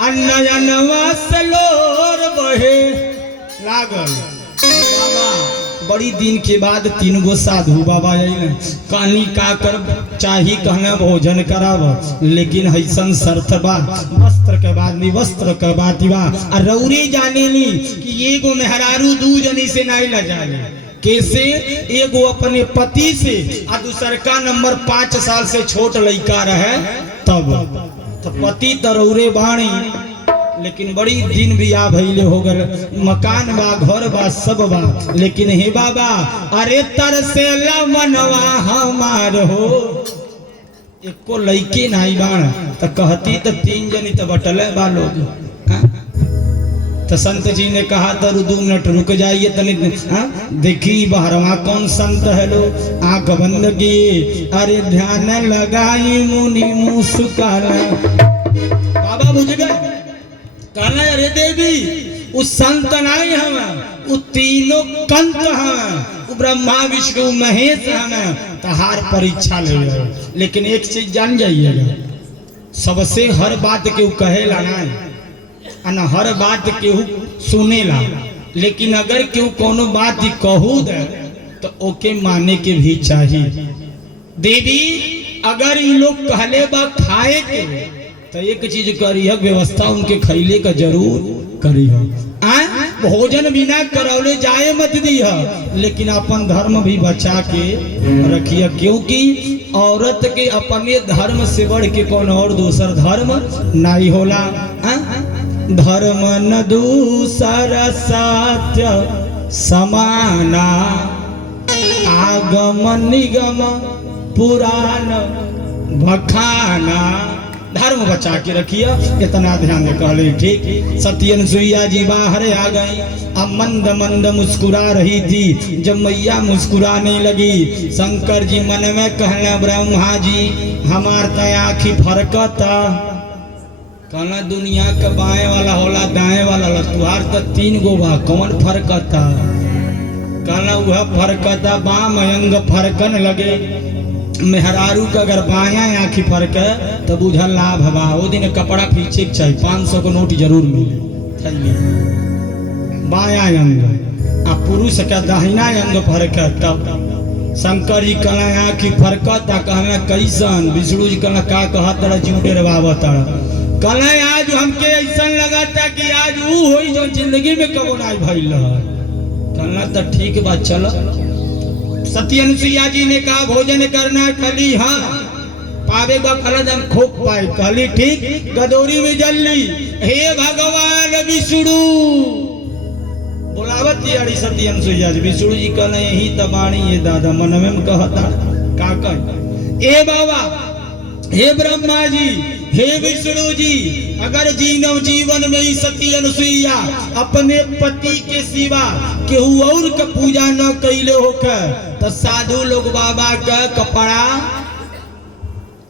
नयनवा से लोर बहे लागल। बाबा बड़ी दिन के बाद 3 गो साधु बाबा आइल, कहानी का कर चाही, कहना भोजन कराब, लेकिन हैसन शर्त बा, वस्त्र के बाद निवस्त्र के बाद बा। और रौरी जाने ली कि एगो मेहरारू 2 जनी से नहीं लजाले, कैसे? एगो अपने पति से और दूसर का नंबर 5 साल से छोट लड़का रहे तब। तो पति तरौरे बाणी, लेकिन बड़ी दिन बियाह भइले हो गए, मकान बा, घर बा, सब बा, लेकिन हे बाबा अरे तरसेला मनवा हमार हो, एको लड़के नहीं बाण। तो कहती तो 3 जनी तो बटले बा लोग। तो संत जी ने कहा तो 2 मिनट रुक जाइए तनी, देखी बहरवा कौन संत है लो। आंख बंद किए, अरे ध्यान लगाई मुनि मुस्काला। बाबा बुझ गए, कहना अरे देवी उस संत नहीं हम, वो तीनों कंत हैं, वो ब्रह्मा विष्णु महेश हैं, तहार परीक्षा ले। लेकिन एक चीज जान जाइएगा, सबसे हर बात के कहेला नहीं, न हर बात केहू सुनेला, लेकिन अगर केहू कोनो बात ही कहू दे तो ओके माने के भी चाहिए। देवी अगर ये लोग कहले बा खाए के तो एक चीज करी व्यवस्था उनके खैले का जरूर करी भोजन बिना करौले जाए मत दी लेकिन अपन धर्म भी बचा के रखिए, क्योंकि औरत के अपने धर्म से बढ़ के कौन और दूसर धर्म नहीं होला। धर्म न दूसर सत्य समाना, आगम निगम पुराण बखाना। धर्म बचा के रखिए, इतना ध्यान दे कहले ठीक। सती अनुसुईया जी बाहर आ गई, अब मंद मंद मुस्कुरा रही थी। जब मैया मुस्कुराने लगी, शंकर जी मन में कहना ब्रह्मा जी हमार तो आँखी फरकता। कहना दुनिया का बाएं वाला होला दाएं वाला होला, तुहार तो 3 गो बा, कौन फरकता? कहना वह फरकता बाम अंग फरकन लगे। मेहरारू का अगर बाया आँखी फर्क है तो बुझल लाभ हवा। वो दिन कपड़ा पीछे चाहिए, 500 को नोट जरूर मिले। बाया अंग आ पुरुष का दाहिना अंग फर्क है। तब शंकर जी कहना आँखी फरकता, कहना कैसन? विष्णु जी कहना का कहा तड़ा जूटे रवावत कहना आज हमके ऐसा लगा था कि आज वो होई जो जिंदगी में कबो नहीं भइल। कहना तो ठीक बात चलो। सती अनुसुईया जी ने कहा भोजन करना, कहली हाँ पावे कलदम खूब पाए। कहली ठीक। गदौरी में जल्ली हे भगवान विष्णु बोलावत यारी सती अनुसुईया जी। विष्णु जी कहना यही तबाणी ये दादा मन में कहता का कह ए बाबा हे ब्रह्मा जी हे विष्णु जी, अगर जीनव जीवन में ही सती अनुसुईया अपने पति के सिवा केहू और का पूजा न कैले होकर तो साधु लोग बाबा का कपड़ा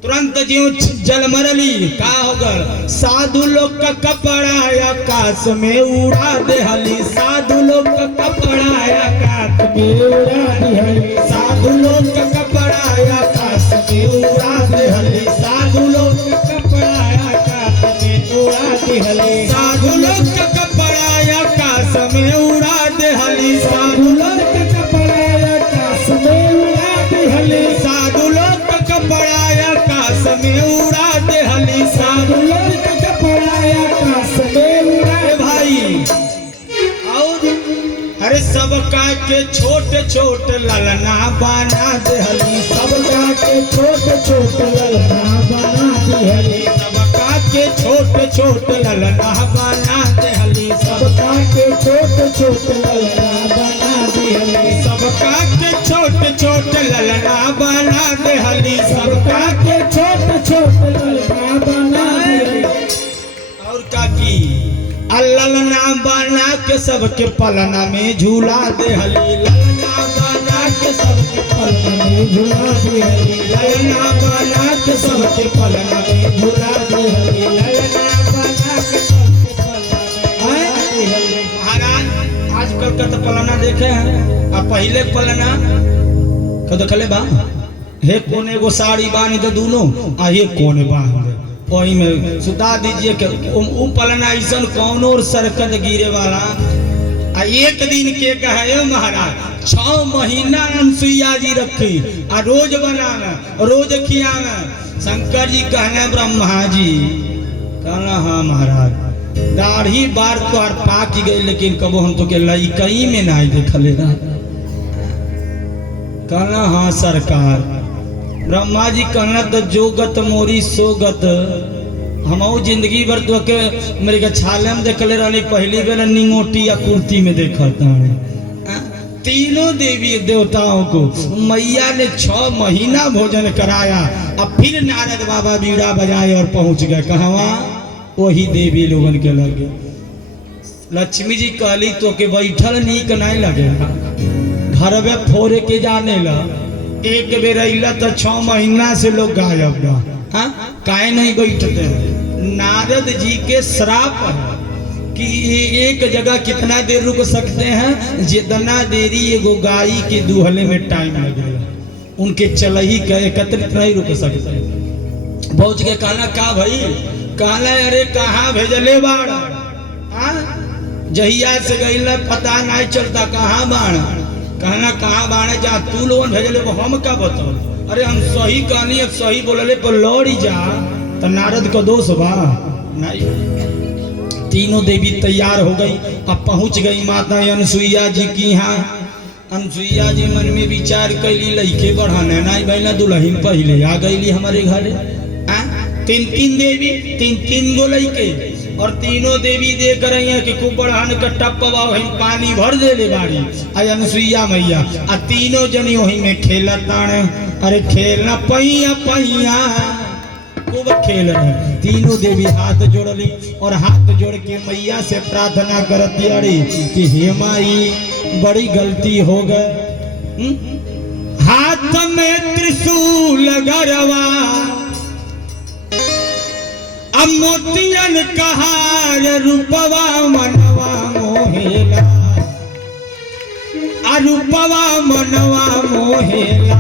तुरंत जो जल मरली का हो गल। साधु लोग का कपड़ा आकाश में उड़ा दे हली, साधु लोग का कपड़ा आकाश में उड़ा दे हली, साधु लोग का कपड़ा आकाश में उड़ा दे हली, साधु लोग का कपड़ा आकाश में उड़ा दे हली, साधु लोग का कपड़ा आकाश में उड़ा दे हली, साधु लोग का कपड़ा आकाश में उड़ा दे हली, साधु लोग का कपड़ा आकाश में उड़ा दे हली, साधु लोग का कपड़ा आकाश में उड़ा दे भाई। और अरे सबका के छोटे छोटे ललना बना दे हली, सबका के छोटे छोटे ललना बना दे हली, सबका के छोटे छोटे ललना बना दे हली, सबका के छोटे छोटे ललना बना दे हली, सबका के छोटे छोटे ललना बना दे हली, सबका के छोटे छोटे ललना बना दे हली। और का की ललना बना के सबके पलना में झूला दे हली, ललना बना के सबके पलना में झूला दे हली, ललना बना के सबके पलना में झूला दे हली, ललना बना के सबके पलना में दे हली। महाराज आजकल का तो पलना देखे हैं, अब पहले पलना कद खले बा हे कोने को साड़ी बांध दे दोनों आ ये कोने बांध दे वही में सुता दीजिए कि पलना ऐसा कौन और सरकत गिरे वाला। आ एक दिन के कहे महाराज 6 महीना अनुसुईया जी रखी आ रोज बनाना रोज खियाना। शंकर जी कहना ब्रह्मा जी कहना हाँ महाराज दाढ़ी बार तो आर पाक गई, लेकिन कबो हम तो के लइकई में नहीं देखले ना। कहना हाँ सरकार। ब्रह्मा जी कहना तो जोगत मोरी सोगत हम जिंदगी भर तो के मेरे के छाले में देखले रहनी, पहली बेर निंगोटी या कुर्ती में देखता है। तीनों देवी देवताओं को मैया ने 6 महीना भोजन कराया। अब फिर नारद बाबा बीड़ा बजाए और पहुंच गए कहवा वही देवी लोगन के लगे। लक्ष्मी जी कहली तो के बैठल नीक नहीं लगे, घर में फोरे के जाने ला। एक बेर अला तो 6 महीना से लोग गायब बा, काहे नहीं बैठते? नारद जी के श्राप है कि एक जगह कितना देर रुक सकते हैं, जितना देरी एगो गाय के दूहले में टाइम लगेगा, उनके चलही के एकत्रित नहीं रुक सकते। पहुंच के कहना का भाई कहना अरे कहाँ भेजले बाड़ा? जहिया से गई ना पता नहीं चलता कहाँ बाण, कहना कहाँ बाण जा तू लोगन भेजले वो हम का बताओ। अरे हम सही कहनी सही बोलले पर लौड़ी जा तो नारद को दोष बा नहीं। तीनों देवी तैयार हो गई, अब पहुंच गई माता अनसुईया जी की यहाँ। अनसुईया जी मन में विचार कैली लइके बढ़ाने नहीं बहना दुल्हन पहले आ गईली हमारे घरे। तीन देवी तीन गो लइके और तीनों देवी देख रही हैं कि खूब बढ़ान का टप्पा वही पानी भर दे ले बाड़ी। आई अनसुईया मैया आ तीनों जनी वही में खेलत ताने। अरे खेलना पहिया पहिया खूब खेल रहे। तीनों देवी हाथ जोड़ली और हाथ जोड़ के मैया से प्रार्थना करती अरे कि हे माई बड़ी गलती हो गए। हाथ में त्रिशूल गरवा अब मोतियन कहार रूपवा मनवा मोहेला, रूपवा मनवा मोहेला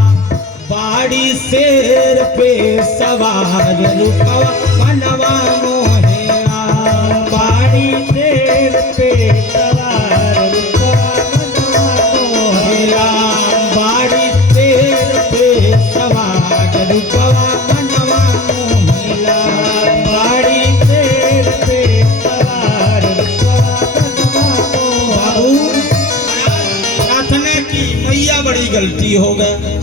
बाड़ी शेर पे सवार रूपवा मनवा मोहेला, बाड़ी शेर पे सवार रूपवा मनवा मोहेला, बाड़ी शेर पे सवार रूपवा मनवा मोहेला, बाड़ी शेर पे सवार रूपवा मनवा मोहेला। प्रार्थना की मैया बड़ी गलती हो गए,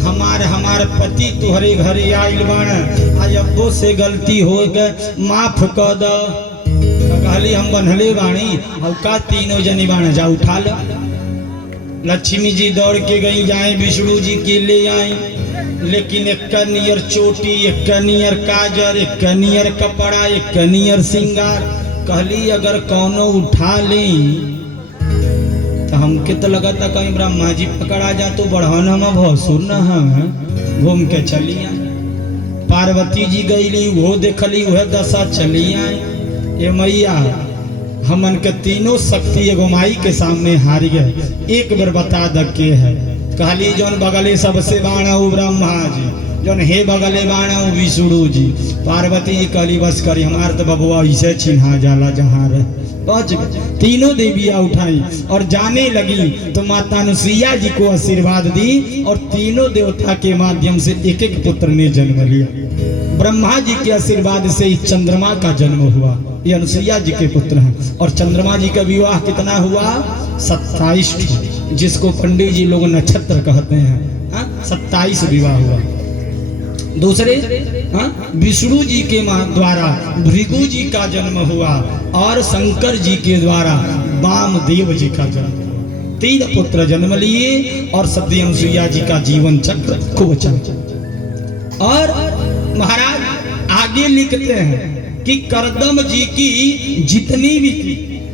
हमार पति तुहरे घरे आइल बाण, आज अब्बो से गलती हो गए माफ कर दो। कहली हम बनहले बाणी और का तीनों जनी बाण जा उठा लो। लक्ष्मी जी दौड़ के गई जाए विष्णु जी के ले आई, लेकिन एक नियर चोटी एक नियर काजर एक नियर कपड़ा एक नियर सिंगार। कहली अगर कौनो उठा ले तो हमके तो लगा था कहीं ब्रह्मा जी पकड़ा जा तो बढ़ाना में भसुर न है घूम के चली आई। पार्वती जी गईली वो देखली वह दशा चली आई। ये मैया हमन के तीनों शक्ति एगो माई के सामने हार गए, एक बार बता द के है। कहली जौन बगले सबसे बाणा वो ब्रह्मा जी, जौन हे बगले बाणा वो विष्णु जी। पार्वती जी कहली बस करी हमार तो बबुआ इसे चिन्हा जाला जहाँ रहे। तीनों देवियां उठाई और जाने लगी तो माता अनुसुईया जी को आशीर्वाद दी और तीनों देवता के माध्यम से एक एक पुत्र ने जन्म लिया। ब्रह्मा जी के आशीर्वाद से इस चंद्रमा का जन्म हुआ, ये अनुसुईया जी के पुत्र हैं। और चंद्रमा जी का विवाह कितना हुआ 27, जिसको पंडित जी लोग नक्षत्र कहते हैं। 27 विवाह हुआ। दूसरे विष्णु जी के द्वारा भृगु जी का जन्म हुआ और शंकर जी के द्वारा वामदेव जी का जन्म हुआ। 3 पुत्र जन्म लिए और सती अनुसुईया जी का जीवन चक्र खूब चला। और महाराज आगे लिखते हैं कि करदम जी की जितनी भी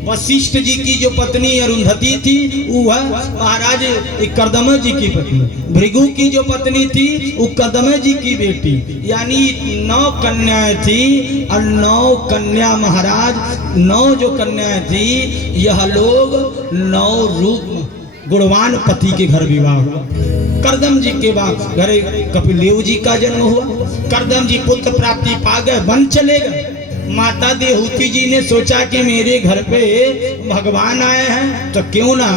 वशिष्ठ जी की जो पत्नी अरुंधति थी वह महाराज करदम जी की पत्नी, भृगु की जो पत्नी थी वो करदम जी की बेटी, यानी 9 कन्याएं थी। और 9 कन्या महाराज 9 जो कन्याएं थी यह लोग 9 रूप गुणवान पति के घर विवाह हुआ। करदम जी के बाद घरे कपिलदेव जी का जन्म हुआ। करदम जी पुत्र प्राप्ति पा गए, वन चले गए। माता देहूति जी ने सोचा कि मेरे घर पे भगवान आए हैं तो क्यों ना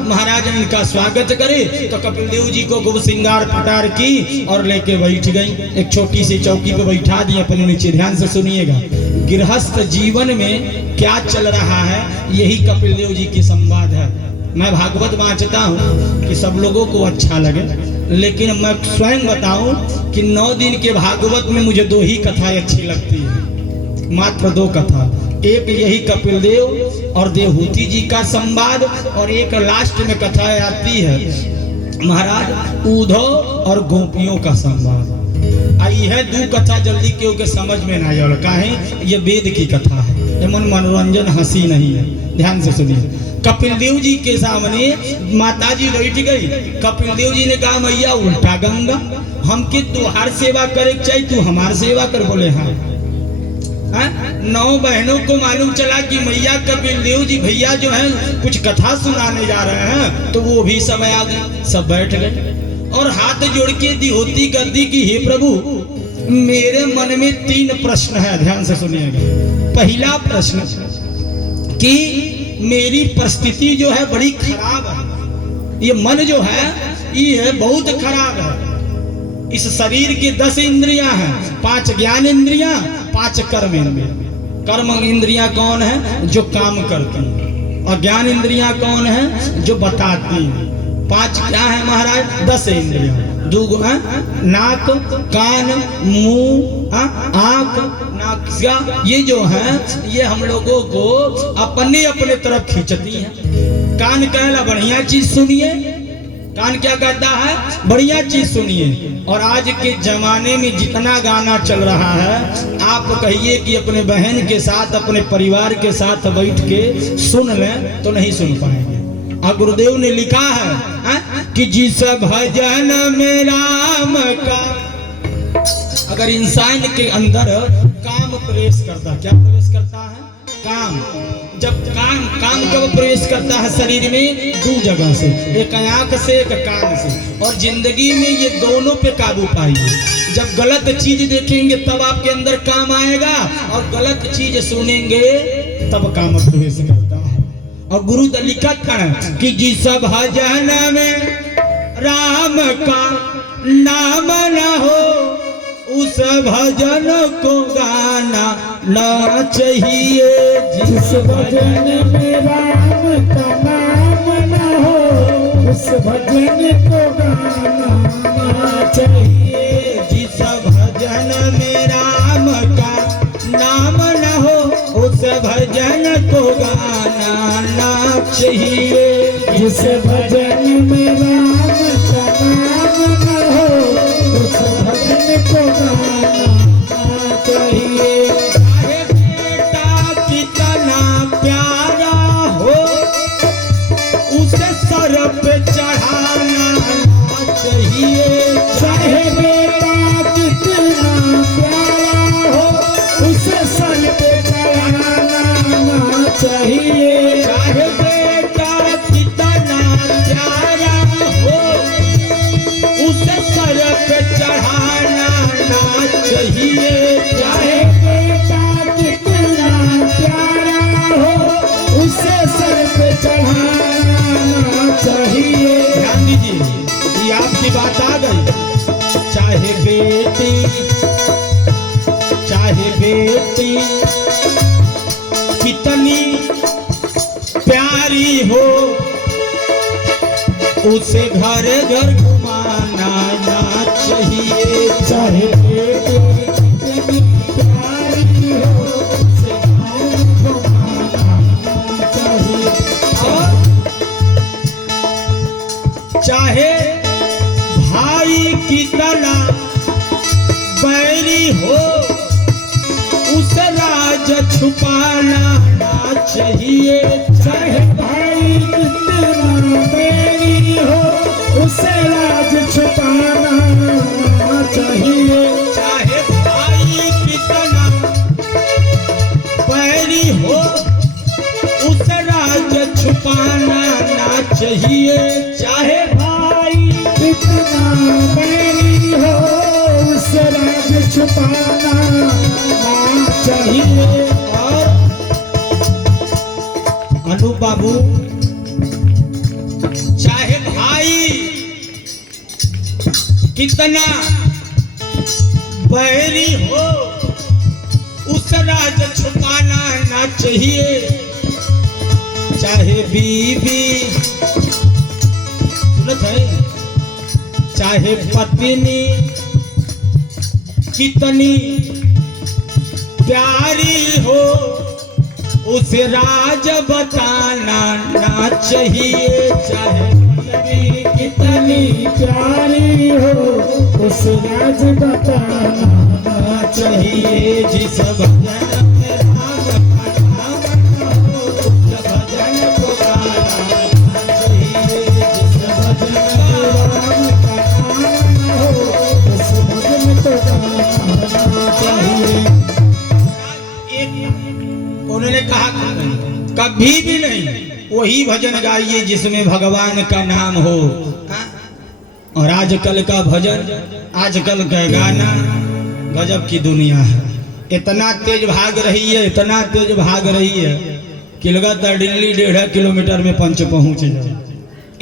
महाराज इनका स्वागत करे। तो कपिलदेव जी को खूब श्रृंगार पटार की और लेके बैठ गई। एक छोटी सी चौकी पे बैठा दी अपने नीचे। ध्यान से सुनिएगा, गृहस्थ जीवन में क्या चल रहा है यही कपिलदेव जी की संवाद है। मैं भागवत वांचता हूँ कि सब लोगों को अच्छा लगे, लेकिन मैं स्वयं बताऊं कि 9 दिन के भागवत में मुझे 2 ही कथाएं अच्छी लगती है, मात्र 2 कथा। एक यही कपिलदेव और देहूति जी का संवाद, और एक लास्ट में कथा आती है महाराज उद्धव और गोपियों का संवाद। आई है 2 कथा जल्दी क्योंकि समझ में ना आए, काहे ये वेद की कथा है, ये मनोरंजन हंसी नहीं है। ध्यान से सुनिए। कपिलदेव जी के सामने माताजी बैठ गई। कपिलदेव जी ने कहा मैया उल्टा गंगा, हमके तुहार सेवा करे चाहिए, तू हमार सेवा कर। बोले हाँ। 9 बहनों को मालूम चला कि मैया कपिलदेव जी भैया जो है कुछ कथा सुनाने जा रहे हैं, तो वो भी सब आ गए, सब बैठ गए और हाथ जोड़ के देहूति गद्दी की हे प्रभु मेरे मन में 3 प्रश्न है। ध्यान से सुनिएगा। पहला प्रश्न कि मेरी परिस्थिति जो है बड़ी खराब है, ये मन जो है ये बहुत खराब है। इस शरीर की 10 इंद्रियां हैं, 5 ज्ञान इंद्रियां, 5 कर्म इंद्रियां। कर्म इंद्रियां कौन है? जो काम करती हैं। और ज्ञान इंद्रियां कौन है? जो बताती हैं। 5 क्या है महाराज? 10 इंद्रियां। दो नाक, कान, मुंह, आंख, नासिका, ये जो है ये हम लोगों को अपने अपने तरफ खींचती हैं। कान कहला बढ़िया चीज सुनिए, कान क्या कहता है? बढ़िया चीज सुनिए। और आज के जमाने में जितना गाना चल रहा है, आप कहिए कि अपने बहन के साथ, अपने परिवार के साथ बैठ के सुन लें तो नहीं सुन पाएंगे। और गुरुदेव ने लिखा है कि जिस भजन में राम का, अगर इंसान के अंदर काम प्रवेश करता, क्या प्रवेश करता है? काम। जब काम कब प्रवेश करता है शरीर में? 2 जगह से, एक आंख से, एक कान से। और जिंदगी में ये दोनों पे काबू पाइए। जब गलत चीज देखेंगे तब आपके अंदर काम आएगा, और गलत चीज सुनेंगे तब काम प्रवेश करता है। और गुरु लिखत है कि जिस भजन में राम का नाम न हो, उस भजन को गाना ना चाहिए। जिस भजन में राम का नाम न हो, उस भजन को गाना ना चाहिए। जिस भजन में राम का नाम न हो, उस भजन को गाना ना चाहिए। जिस भजन में राम का नाम न हो, उस भजन को गाना ना चाहिए। चाहे बेटा कितना प्यारा हो, उसे सर पे चढ़ाना ना चाहिए। चाहे बेटा कितना प्यारा हो, उसे सर पे चढ़ाना ना चाहिए। चाहे बेटा कितना प्यारा हो, उसे सर पे चढ़ाना ना चाहिए। चाहे बेटा कितना प्यारा हो, उसे सर पे चढ़ाना चाहिए। ध्यान दीजिए, ये आपकी बात आ गई। चाहे बेटी कितनी प्यारी हो, उसे घर घर घुमाना ना चाहिए। चाहे बेटी कितनी प्यारी हो, उसे घर घुमाना चाहिए। और चाहे भाई कितना बैरी हो, उस राज छुपाना ना चाहिए। चाहे भाई कितना बैरी हो, उसे राज छुपाना ना चाहिए। चाहे भाई कितना बैरी हो, उस राज छुपाना ना चाहिए। चाहे भाई कितना बैरी हो, उसे राज छुपाना ना चाहिए। और अनु बाबू, चाहे भाई कितना बैरी हो, उस राज छुपाना ना चाहिए। चाहे बीवी, सुनत है, चाहे पत्नी कितनी प्यारी हो, उसे राज बताना ना चाहिए। चाहे पत्नी कितनी प्यारी हो, उसे राज बताना ना चाहिए। जिस भजन में राम का नाम हो, उस भजन को गाना ना चाहिए। जिस भजन में राम का नाम हो, उस भजन को गाना चाहिए। उन्होंने कहा कभी भी नहीं वही भजन गाइए जिसमें भगवान का नाम हो। और आजकल का भजन, आजकल का गाना गजब की दुनिया है। इतना तेज भाग रही है, इतना तेज भाग रही है कि लगातार दिल्ली 1.5 किलोमीटर में पंच पहुंच जाए,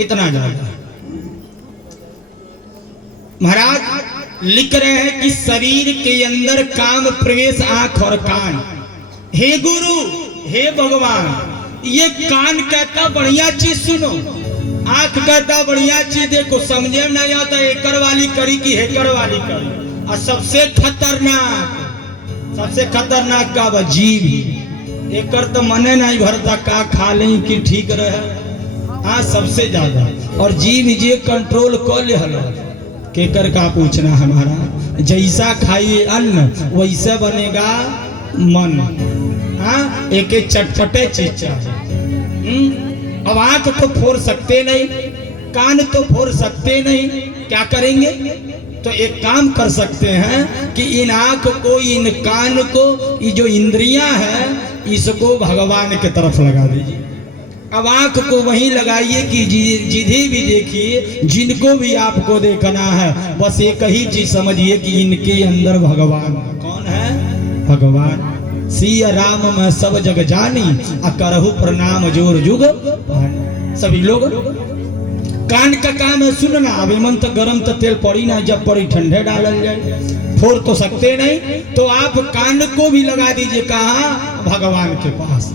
इतना ज्यादा। महाराज लिख रहे हैं कि शरीर के अंदर काम प्रवेश आंख और कान। हे गुरु, हे भगवान, ये कान कहता बढ़िया चीज सुनो, आंख कहता बढ़िया चीज देखो, समझे में नहीं आता एकर वाली करी कि हेकर वाली करी। और सबसे खतरनाक का जीव, एकर तो मने नहीं भरता का खा ले कि ठीक रहे। हाँ, सबसे ज्यादा। और जीव जे कंट्रोल कर ले हलो, केकर का पूछना हमारा। जैसा खाइए अन्न वैसा बनेगा मन। हाँ, एक एक चटपटे चीज चाहिए। अब आंख तो फोड़ सकते नहीं, कान तो फोड़ सकते नहीं, क्या करेंगे? तो एक काम कर सकते हैं कि इन आंख को, इन कान को, ये जो इंद्रियां हैं इसको भगवान के तरफ लगा दीजिए। अब आंख को वहीं लगाइए कि जिन्हें भी देखिए, जिनको भी आपको देखना है, बस एक ही चीज समझिए कि इनके अंदर भगवान। कौन है? भगवान। सिया राम मैं सब जग जानी, करहु प्रणाम जोर जुग। सभी लोग कान का काम है सुनना। अब मन तो गरम तो तेल पड़ी ना, जब पड़ी ठंडे डालल जाए, फोड़ तो सकते नहीं। तो आप कान को भी लगा दीजिए, कहाँ? भगवान के पास।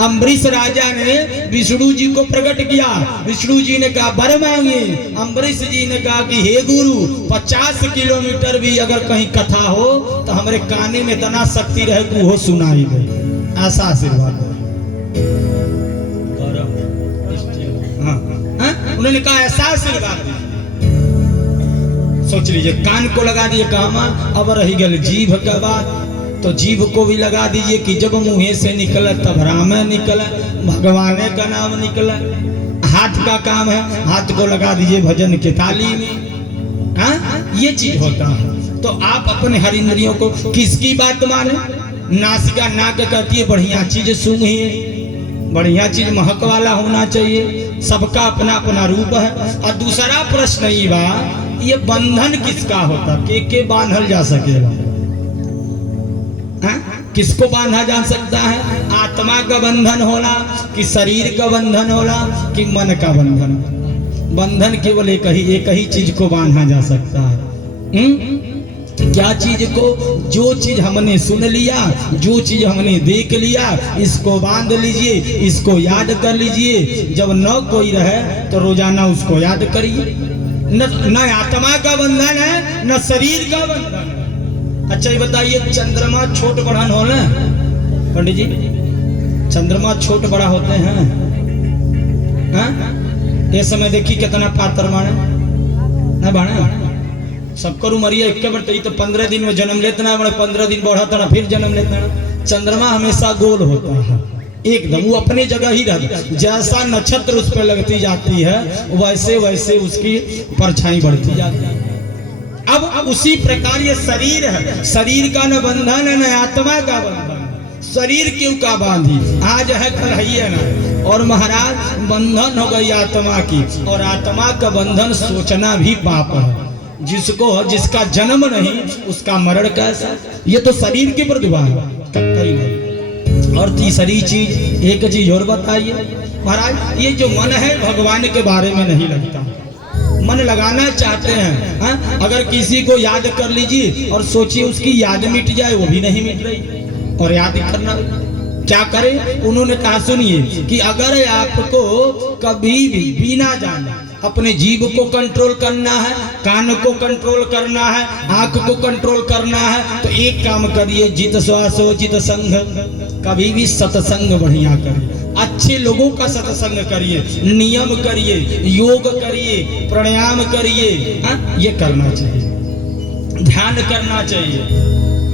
अम्बरीश राजा ने विष्णु जी को प्रकट किया। विष्णु जी ने कहा वर मांगे। अम्बरीश जी ने कहा कि हे गुरु, 50 किलोमीटर भी अगर कहीं कथा हो तो हमारे काने में इतना शक्ति रहे कि वो सुनाई दे। ऐसा आशीर्वाद। उन्होंने कहा ऐसा आशीर्वाद। सोच लीजिए, कान को लगा दिए कामा। अब रही गल जीभ का बात, तो जीभ को भी लगा दीजिए कि जब मुंह से निकले तब राम निकले, भगवान का नाम निकले। हाथ का काम है, हाथ को लगा दीजिए भजन की ताली में। हाँ, ये चीज होता है। तो आप अपने हर इंद्रियों को किसकी बात माने? नासिका नाक कहती है बढ़िया चीज सूंघिए, बढ़िया चीज महक वाला होना चाहिए। सबका अपना अपना रूप है। और दूसरा प्रश्न ये बा, ये बंधन किसका होता? के बांधल जा सकेगा? किसको बांधा जा सकता है? आत्मा का बंधन होला कि शरीर का बंधन होला कि मन का बंधन? बंधन केवल एक ही चीज को बांधा जा सकता है। क्या चीज को? जो चीज हमने सुन लिया, जो चीज हमने देख लिया, इसको बांध लीजिए, इसको याद कर लीजिए। जब न कोई रहे तो रोजाना उसको याद करिए। न आत्मा का बंधन है, न शरीर का बंधन है। अच्छा ये बताइए, चंद्रमा छोट बड़ा हो ना पंडित जी? चंद्रमा छोट बड़ा होते हैं। ये समय देखिए कितना पात्र माने ना बाणे। सबकर उमरिया एक बार तो 15 दिन में जन्म लेतना है, 15 दिन बढ़ता ना फिर जन्म लेता है। चंद्रमा हमेशा गोल होता है एकदम, वो अपनी जगह ही रहता। जैसा नक्षत्र उस पर लगती जाती है वैसे वैसे उसकी परछाई बढ़ती जाती है। अब उसी प्रकार ये शरीर है, शरीर का न बंधन है न आत्मा का बंधन। शरीर क्यों का बांधी, आज है कल है ना। और महाराज बंधन हो गई आत्मा की, और आत्मा का बंधन सोचना भी पाप है। जिसका जन्म नहीं उसका मरण कैसा? ये तो शरीर की प्रतिभा है, कतई नहीं। और तीसरी चीज, एक चीज और बताइए महाराज, ये जो मन है भगवान के बारे में नहीं लगता। मन लगाना चाहते हैं, हाँ? अगर किसी को याद कर लीजिए और सोचिए उसकी याद मिट जाए, वो भी नहीं मिट रही। और याद करना क्या करें? उन्होंने कहा सुनिए कि अगर आपको कभी भी बिना जाने अपने जीभ को कंट्रोल करना है, कान को कंट्रोल करना है, आंख को कंट्रोल करना है, तो एक काम करिए, जित श्वासो जित संग। कभी भी सत्संग बढ़िया करिए, अच्छे लोगों का सत्संग करिए, नियम करिए, योग करिए, प्राणायाम करिए। ये करना चाहिए, ध्यान करना चाहिए।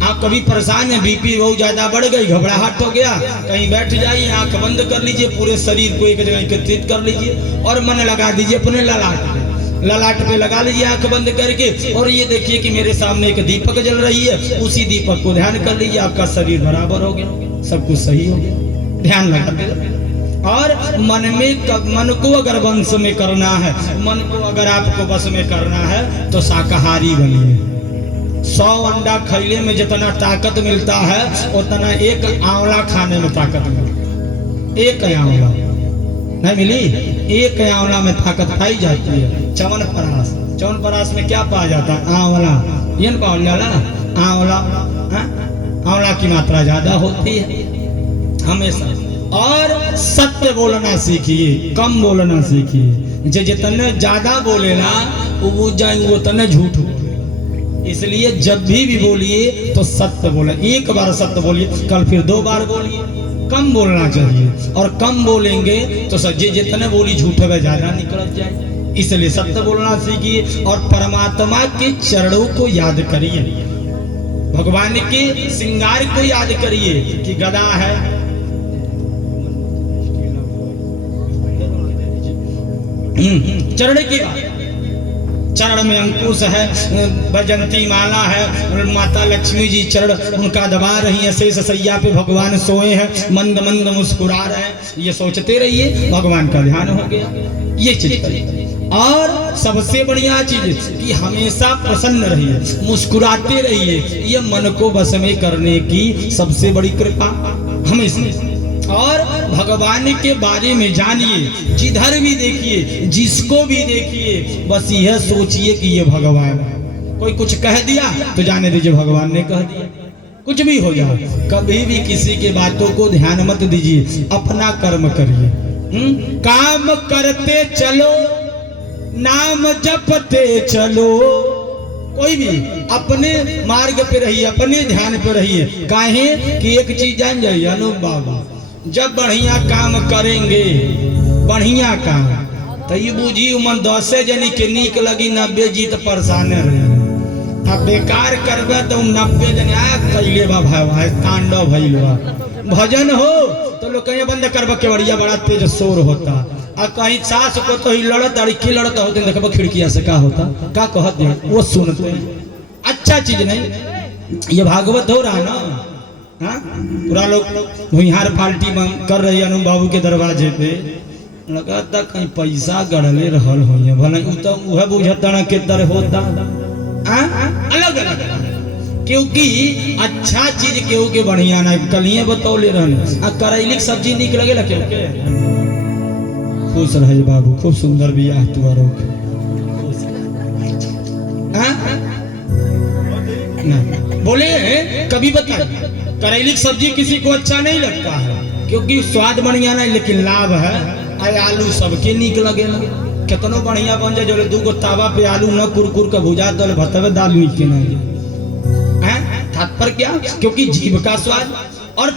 आप कभी परेशान है, बीपी बहुत ज्यादा बढ़ गई, घबराहट हो गया, कहीं बैठ जाइए, आंख बंद कर लीजिए, पूरे शरीर को एक जगह एकत्रित कर लीजिए और मन लगा दीजिए अपने ललाट पे लगा लीजिए आंख बंद करके। और ये देखिए कि मेरे सामने एक दीपक जल रही है, उसी दीपक को ध्यान कर लीजिए, आपका शरीर बराबर हो गया, सब कुछ सही हो गया। ध्यान लगा दीजिए। और मन को अगर वंश में करना है, मन को अगर आपको वश में करना है तो शाकाहारी बनिए। 100 अंडा खैले में जितना ताकत मिलता है उतना एक आंवला खाने में ताकत मिलता है। एक आंवला नहीं मिली, एक आंवला में ताकत पाई जाती है। च्यवनप्राश में क्या पाया जाता है? आंवला। ये न पाया जाला आंवला, आंवला की मात्रा ज्यादा होती है हमेशा। और सत्य बोलना सीखिए, कम बोलना सीखिए। जितने ज्यादा बोलेला वो बुझ जाएंगे वो तने झूठ बोले। इसलिए जब भी बोलिए तो सत्य बोले। एक बार सत्य बोलिए, कल फिर 2 बार बोलिए। कम बोलना चाहिए, और कम बोलेंगे तो सज्जे जितने बोली झूठ में ज्यादा निकल जाए। इसलिए सत्य बोलना सीखिए और परमात्मा के चरणों को याद करिए, भगवान के श्रृंगार को याद करिए कि गदा है, चरण की चरण में अंकुश है, वैजंती माला है, माता लक्ष्मी जी चरण उनका दबा रही है, शेष सैया पे भगवान सोए हैं, मंद मंद मुस्कुरा रहे हैं। ये सोचते रहिए, भगवान का ध्यान हो गया। ये चीज करिए। और सबसे बढ़िया चीज कि हमेशा प्रसन्न रहिए, मुस्कुराते रहिए। ये मन को बस में करने की सबसे बड़ी कृपा हमेशा। और भगवान के बारे में जानिए, जिधर भी देखिए, जिसको भी देखिए, बस यह सोचिए कि ये भगवान है। कोई कुछ कह दिया तो जाने दीजिए भगवान ने कह दिया। कुछ भी हो जाए, कभी भी किसी के बातों को ध्यान मत दीजिए, अपना कर्म करिए। काम करते चलो, नाम जपते चलो। कोई भी अपने मार्ग पे रहिए, अपने ध्यान पे रहिए। काहे कि एक चीज जान जाइए अनूप बाबा, जब बढ़िया काम करेंगे, बढ़िया काम, तो ये बुझी मन 10 जनी के नीक लगी, 90 जी तो परेशान रहे। अब बेकार करबे तो 90 जन कैले बा भाई तांडव भइल बा। भजन हो तो लोग कहीं बंद करबा के बढ़िया, बड़ा तेज शोर होता। और कहीं सास को तो ही लड़त अड़की लड़त होते, देखबा खिड़किया से का होता, का कहत दे वो सुनते। अच्छा चीज नहीं, ये भागवत हो रहा ना। हाँ, पूरा लोग भुइहार पार्टी कर रही है अनु बाबू के दरवाजे पे। लगाता कहीं पैसा गड़ले रहल हो, भले वह बुझता ना के तरह होता। अलग अलग, क्योंकि अच्छा चीज केहू के बढ़िया ना कलिए बतौले रहने। करैली सब्जी निक लगे केहू के। खुश रहे बाबू, खूब सुंदर बियाह तुम्हारो। बोले कभी बता, करेली सब्जी किसी को अच्छा नहीं लगता है, क्योंकि स्वाद बढ़िया नहीं, लेकिन लाभ है। आलू सबके नीक लगे, कितनो बढ़िया बन जाए, जो 2 तावा पे आलू न कुरकुर का भुजा दल भतवे दाल नीक नहीं है। तात्पर्य क्या? क्योंकि जीव का स्वाद। और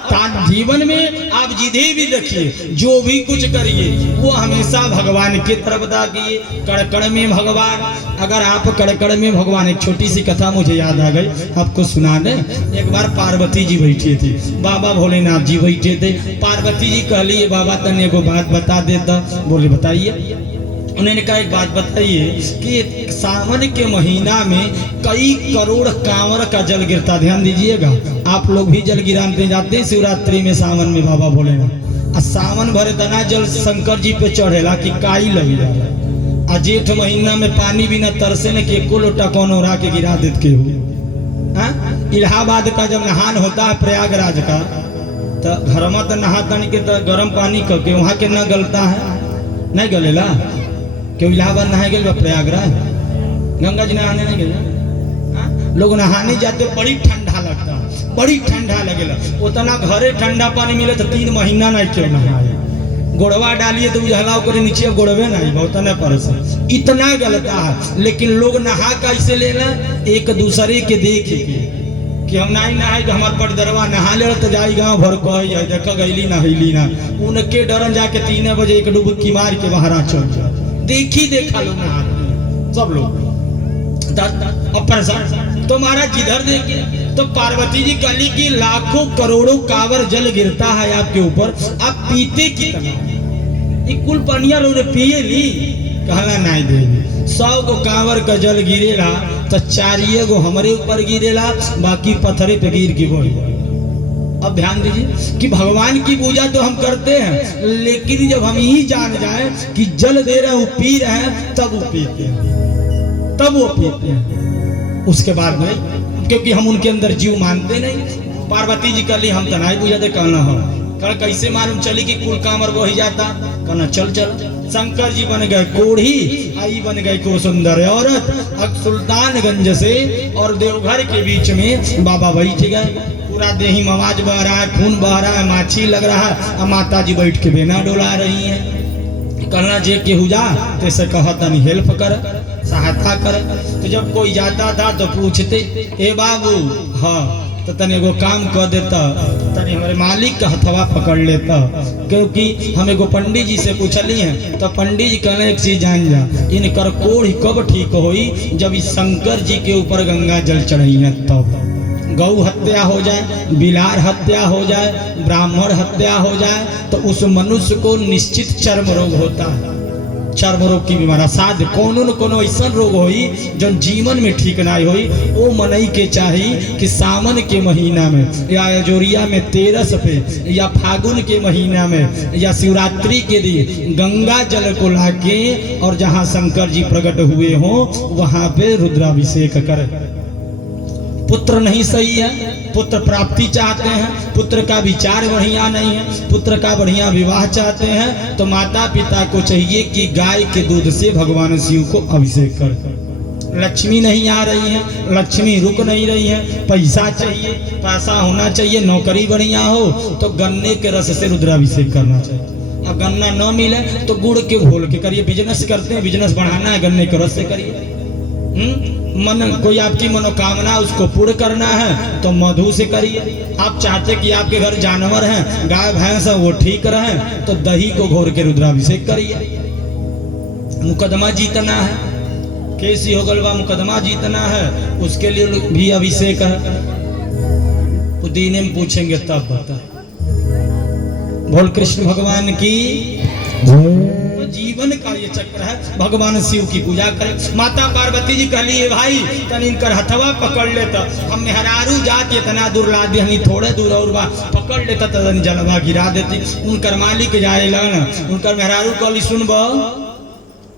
जीवन में आप जिधे भी देखिए, जो भी कुछ करिए, वो हमेशा भगवान की तरफ दागिए। कड़कड़ में भगवान, अगर आप कड़कड़ में भगवान, एक छोटी सी कथा मुझे याद आ गई, आपको सुना दे। एक बार पार्वती जी बैठी थी, बाबा भोलेनाथ जी बैठे थे। पार्वती जी कहली बाबा तने को बात बता देता। बोले बताइए। उन्होंने कहा एक बात बताइए कि सावन के महीना में कई करोड़ कांवर का जल गिरता। ध्यान दीजिएगा, आप लोग भी जल गिराने जाते हैं शिवरात्रि में, सावन में बाबा भोलेनाथ। सावन भरे तना जल शंकर जी पे चढ़ेला कि काई लगी जाला। आ जेठ महीना में पानी बिना तरसे न के एको लोटा कौन उड़ा के गिरा देत के हो। इलाहाबाद का जब नहान होता है प्रयागराज का, तो घर में तो नहाता नहीं के, तो गर्म पानी करके वहाँ के न गलता है, नहीं गलेला। क्यों इलाहाबाद नहाए गए प्रयागराज, गंगा जी नहाने नहीं गए। लोग नहाने जाते, बड़ी ठंडा लगता, बड़ी ठंडा लगेला। उतना घरे ठंडा पानी मिले तो 3 महीना नहीं क्यों नहाए। गोड़वा डालिए तो उजलाव करे, नीचे गोड़वे नहीं, बहुत न परेशान, इतना गलता है। लेकिन लोग नहा कैसे लेना, एक दूसरे के देख के कि हम नहीं नहाए तो हमारे पटदरवा नहा ले तो जाई गाँव भर कह देख गईली नहैली ना। उनके डरन जाके 3 बजे एक डुबकी मार के बाहर चल जाए। देखी देखा लोग नहाते सब लोग परेशान। तो महाराज जिधर देखिए तो पार्वती जी कहली कि लाखों करोड़ों कांवर जल गिरता है आपके ऊपर, आप पीते कितना? कुल पनिया लोग पिए ली, कहला नहीं दे। 100 गो कांवर का जल गिरेला तो 4 गो हमारे ऊपर गिरेला, बाकी पत्थरे पे गिर के बोल। अब ध्यान दीजिए कि भगवान की पूजा तो हम करते हैं, लेकिन जब हम ही जान जाए कि जल दे रहे हैं, वो पी रहे हैं, तब वो पीते हैं, तब वो पीते हैं। उसके बाद में, क्योंकि हम उनके अंदर जीव मानते नहीं। पार्वती जी कहली हम तो नहीं पूजा दे, कहना हो कल कैसे मालूम चली कि कुल कांवर वही जाता? कहना चल चल। शंकर जी बन गए कोढ़ी, आई बन गई को सुंदर औरत। अब सुल्तानगंज से और देवघर के बीच में बाबा बैठ गए। पूरा देही में आवाज बह रहा है, खून बह रहा है, माछी लग रहा है, और माता जी बैठ के बेना डोला रही है। कहना जे केहू जा तैसे कहा तनी हेल्प कर, सहायता कर। तो जब कोई जाता था तो पूछते ए बाबू, हाँ तो तनी एगो काम कर देता, तनी हमारे मालिक का हथवा पकड़ लेता। क्योंकि हम एगो पंडित जी से पूछली हैं तो पंडित जी कहने एक चीज जान जा, इनकर कोढ़ कब ठीक होई? जब इस शंकर जी के ऊपर गंगा जल चढ़ी है तब। गौ हत्या हो जाए, बिलार हत्या हो जाए, ब्राह्मण हत्या हो जाए तो उस मनुष्य को निश्चित चर्म रोग होता है। चर्म रोग की बीमारी साध कोनो न कोनो ऐसा रोग होई जो जीवन में ठीक ना होई। वो मनई के चाही कि सावन के महीना में या अजोरिया में तेरस पे या फागुन के महीना में या शिवरात्रि के दिन गंगा जल को लाके और जहाँ शंकर जी प्रकट हुए हों वहां पे रुद्राभिषेक कर। पुत्र नहीं सही है, पुत्र प्राप्ति चाहते हैं, पुत्र का विचार बढ़िया नहीं है, पुत्र का बढ़िया विवाह चाहते हैं तो माता पिता को चाहिए कि गाय के दूध से भगवान शिव को अभिषेक कर। लक्ष्मी नहीं आ रही है, लक्ष्मी रुक नहीं रही है, पैसा चाहिए, पैसा होना चाहिए, नौकरी बढ़िया हो तो गन्ने के रस से रुद्राभिषेक करना चाहिए। अब गन्ना न मिले तो गुड़ के घोल के करिए। बिजनेस करते हैं, बिजनेस बढ़ाना है, गन्ने के रस से करिए। मन कोई आपकी मनोकामना उसको पूर्ण करना है तो मधु से करिए। आप चाहते कि आपके घर जानवर हैं, गाय भैंस है, वो ठीक रहे तो दही को घोर के रुद्राभिषेक करिए। मुकदमा जीतना है, कैसी हो गलबा मुकदमा जीतना है, उसके लिए भी अभिषेक है। तो दीने में पूछेंगे तब बता। बोल कृष्ण भगवान की। जीवन का ये चक्र है, भगवान शिव की पूजा करें। माता पार्वती जी कहली भाई तन इनकर हथवा पकड़ लेता, हम मेहरारू जाके इतना दूर ला दे, हनी थोड़े दूर और बा पकड़ लेता तन जलवा गिरा देती। उनकर मालिक जाए लगन, उनकर मेहरारू कहली सुनब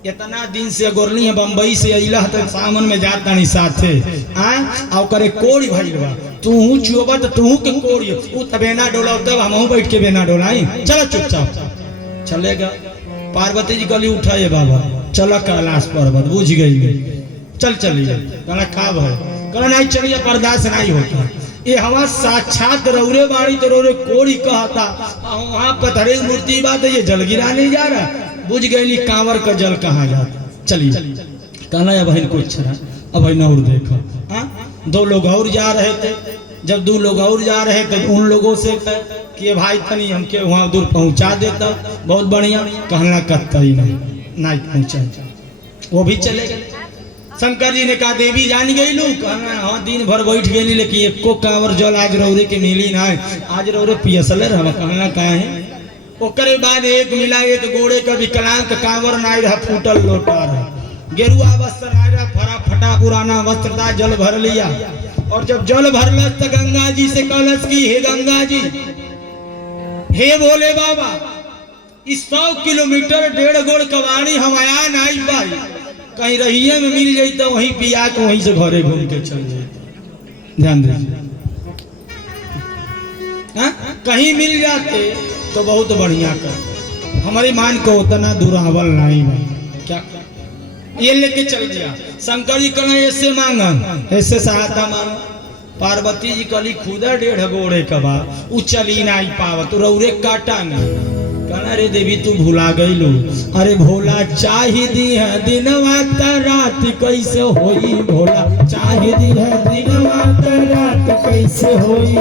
इतना दिन से गोरली है बम्बई से अइला तो सावन में जाता नहीं साथे आ करे कोड़ी भइल बा, तू चुबत तू के कोड़ी उ तबेना डोला तब हमहू बैठ के बेना डोलाई। चलो चुपचाप चलेगा। पार्वती जी कहली उठाइए बाबा, चलो कैलाश पर्वत, बुझ गई चल चलिए। कहना का भाई? कहना नहीं चलिए, बर्दाश्त नहीं होता। ये हवा साक्षात रौरे बाड़ी तो रौरे कोड़ी कहता, वहां पत्थरे मूर्ति बात है, ये जल गिरा नहीं जा रहा। बुझ गई कांवर का जल कहाँ जाता। चलिए। कहना है बहन कुछ ना, अब भाई नौर देखो। दो लोग और जा रहे थे, जब दो लोग और जा रहे थे उन लोगों से कि भाई तनी हमके वहां दूर पहुंचा देता, बहुत बढ़िया। कहना करता ही नहीं पहुंचा, वो भी चले गए। शंकर जी ने कहा देवी जान गई लू? कहना हाँ दिन भर बैठ गई लेकिन एको कांवर जल आज रौरे के मिली ना, आज रौरे पियसले रह। कहना कहा है? ओकरे बाद एक मिला, एक गोड़े का विकलांग कांवर नाई रहा, फूटल लोटा रहा, गेरुआ वस्त्र नाई रहा, फरा फटा पुराना वस्त्र था, जल भर लिया। और जब जल भरलस तो गंगा जी से कहलस की हे गंगा जी, हे भोले बाबा, इस 100 किलोमीटर 1.5 गोड़ कवानी हम आया नहीं पाई, कहीं रहिए में मिल जाई तो वहीं पिया के वहीं से घरे घूम के चल जाते। ध्यान दीजिए, कहीं मिल जाते तो बहुत बढ़िया कर। हमारी मान को उतना दुरावल नहीं भाई, क्या ये लेके चल गया। शंकर जी कहना ऐसे मांगा, ऐसे सहायता मांग। पार्वती जी कहली खुदा 1.5 गोड़े कबा उ चली नहीं पावत, रौरे काटांगे। कहना रे देवी तू भुला गई लो, अरे भोला चाही दी है दिनवा त रात कैसे होई, भोला चाही दी है दिनवा त रात कैसे होई,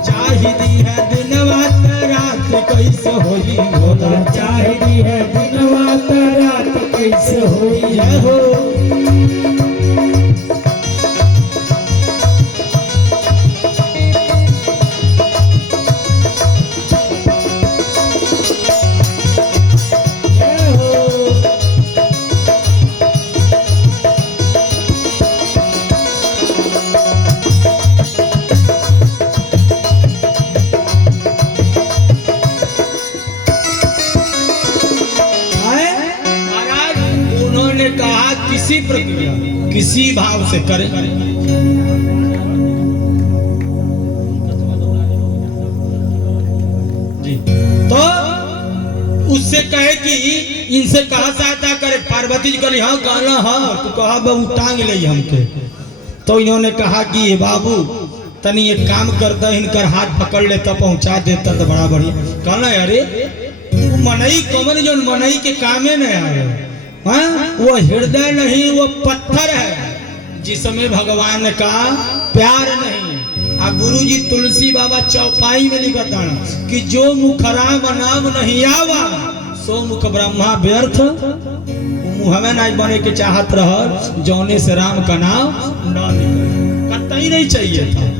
चाही दी है दिनवा त रात कैसे होई, भोला चाही दी है दिनवा त रात कैसे होई। जय हो। किसी प्रक्रिया किसी भाव से करें। जी जी। तो उससे कहे कि इनसे कहा सहायता करे। पार्वती जी कही हाँ कहना हाँ, तू कहा बहु टांग ले हमके। तो इन्होंने कहा कि ये बाबू तनी एक काम करता, इनकर हाथ पकड़ लेता, पहुंचा देता तो बड़ा बढ़िया। कहना अरे वो मनई कमन जो मनई के कामे न आए, हाँ वो हृदय नहीं, वो पत्थर है जिसमें भगवान का प्यार नहीं। आ गुरु जी तुलसी बाबा चौपाई में लिखता है कि जो मुखरा नाम नहीं आवा सो मुख ब्रह्मा व्यर्थ। मुँह में नहीं बने के चाहत रह, जौने से राम का नाम न निकले, कतई नहीं चाहिए था।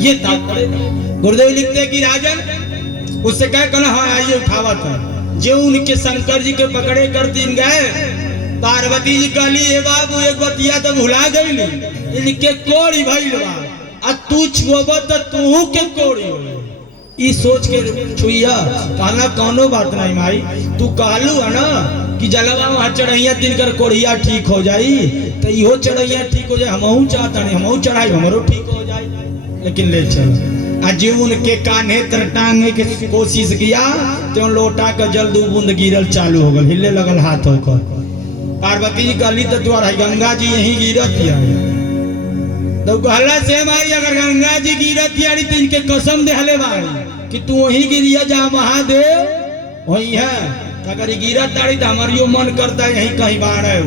ये तात्पर्य गुरुदेव लिखते कि राजन उससे कह कहना हाँ आइए उठावा था। जो उनके शंकर जी के पकड़े कर दिन गए, पार्वती जी कहली हे बाबू एक बतिया तो भुला गई, इनके कोड़ी भइल बा, आ तू छुबा तो तू के कोड़ी ई सोच के छुइया। कहना कौनो बात नहीं माई, तू कहलू है ना कि जलवा वहाँ चढ़ैया दिन कर कोढ़िया ठीक हो जाई, तो इहो चढ़ैया ठीक हो जाए। हमहू चाहता नहीं, हमहू चढ़ाई हमरो ठीक हो जाए, लेकिन ले चल। आज उनके कान्हे तर टांगे के कोशिश किया तो लोटा का जल दू बूंद गिरल चालू हो गल, हिले लगल हाथ होकर। पार्वती जी कहली तो द्वारा गंगा जी यही गिरत है। तो कहला से मारी अगर गंगा जी गिरत यारी तो इनके कसम देहले बाड़ी कि तू वही गिरिया जा महादेव वही है। अगर गिरत ताड़ी तो हमारियो मन करता है यही कहीं बाढ़ है।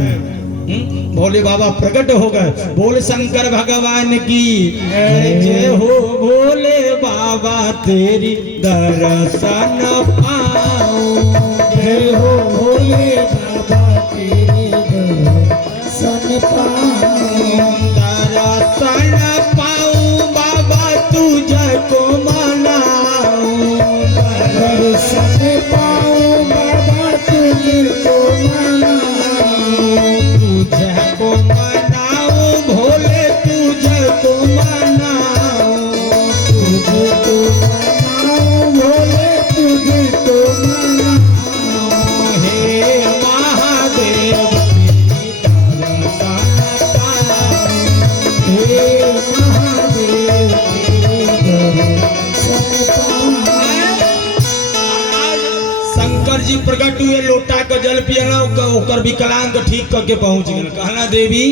भोले बाबा प्रकट हो गए, बोल शंकर भगवान की जय हो। भोले बाबा तेरी दर्शन पाऊं, जय हो भोले बाबा तेरे दर्शन पाऊं, दर्शन पाऊं बाबा तुझको मनाऊं, दर्शन पाऊं बाबा तुझको मनाऊं, तुझको मनाऊं भोले तुझको मनाऊं, तुझको मनाऊं भोले तुझको मनाऊं, हे महादेव तेरी दर्शन पाऊं। हे महादेव तेरे दर्शन पाऊं। शंकर जी प्रकट हुए, लोटा का जल पियला, ओकर विकलांग ठीक करके पहुंच गए। कहना देवी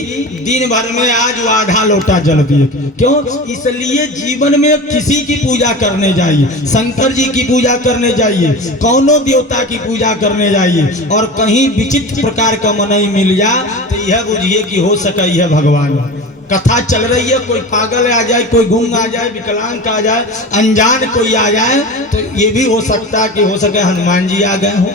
दिन भर में आज वो आधा लोटा जल पिए। क्यों? इसलिए जीवन में किसी की पूजा करने जाइए, शंकर जी की पूजा करने जाइए, कौनो देवता की पूजा करने जाइए, और कहीं विचित्र प्रकार का मनई मिल जा तो यह बुझिए कि हो सके यह भगवान। कथा चल रही है, कोई पागल आ जाए, कोई गूंग आ जाए, विकलांग आ जाए, अनजान कोई आ जाए, तो ये भी हो सकता है कि हो सके हनुमान जी आ गए हो,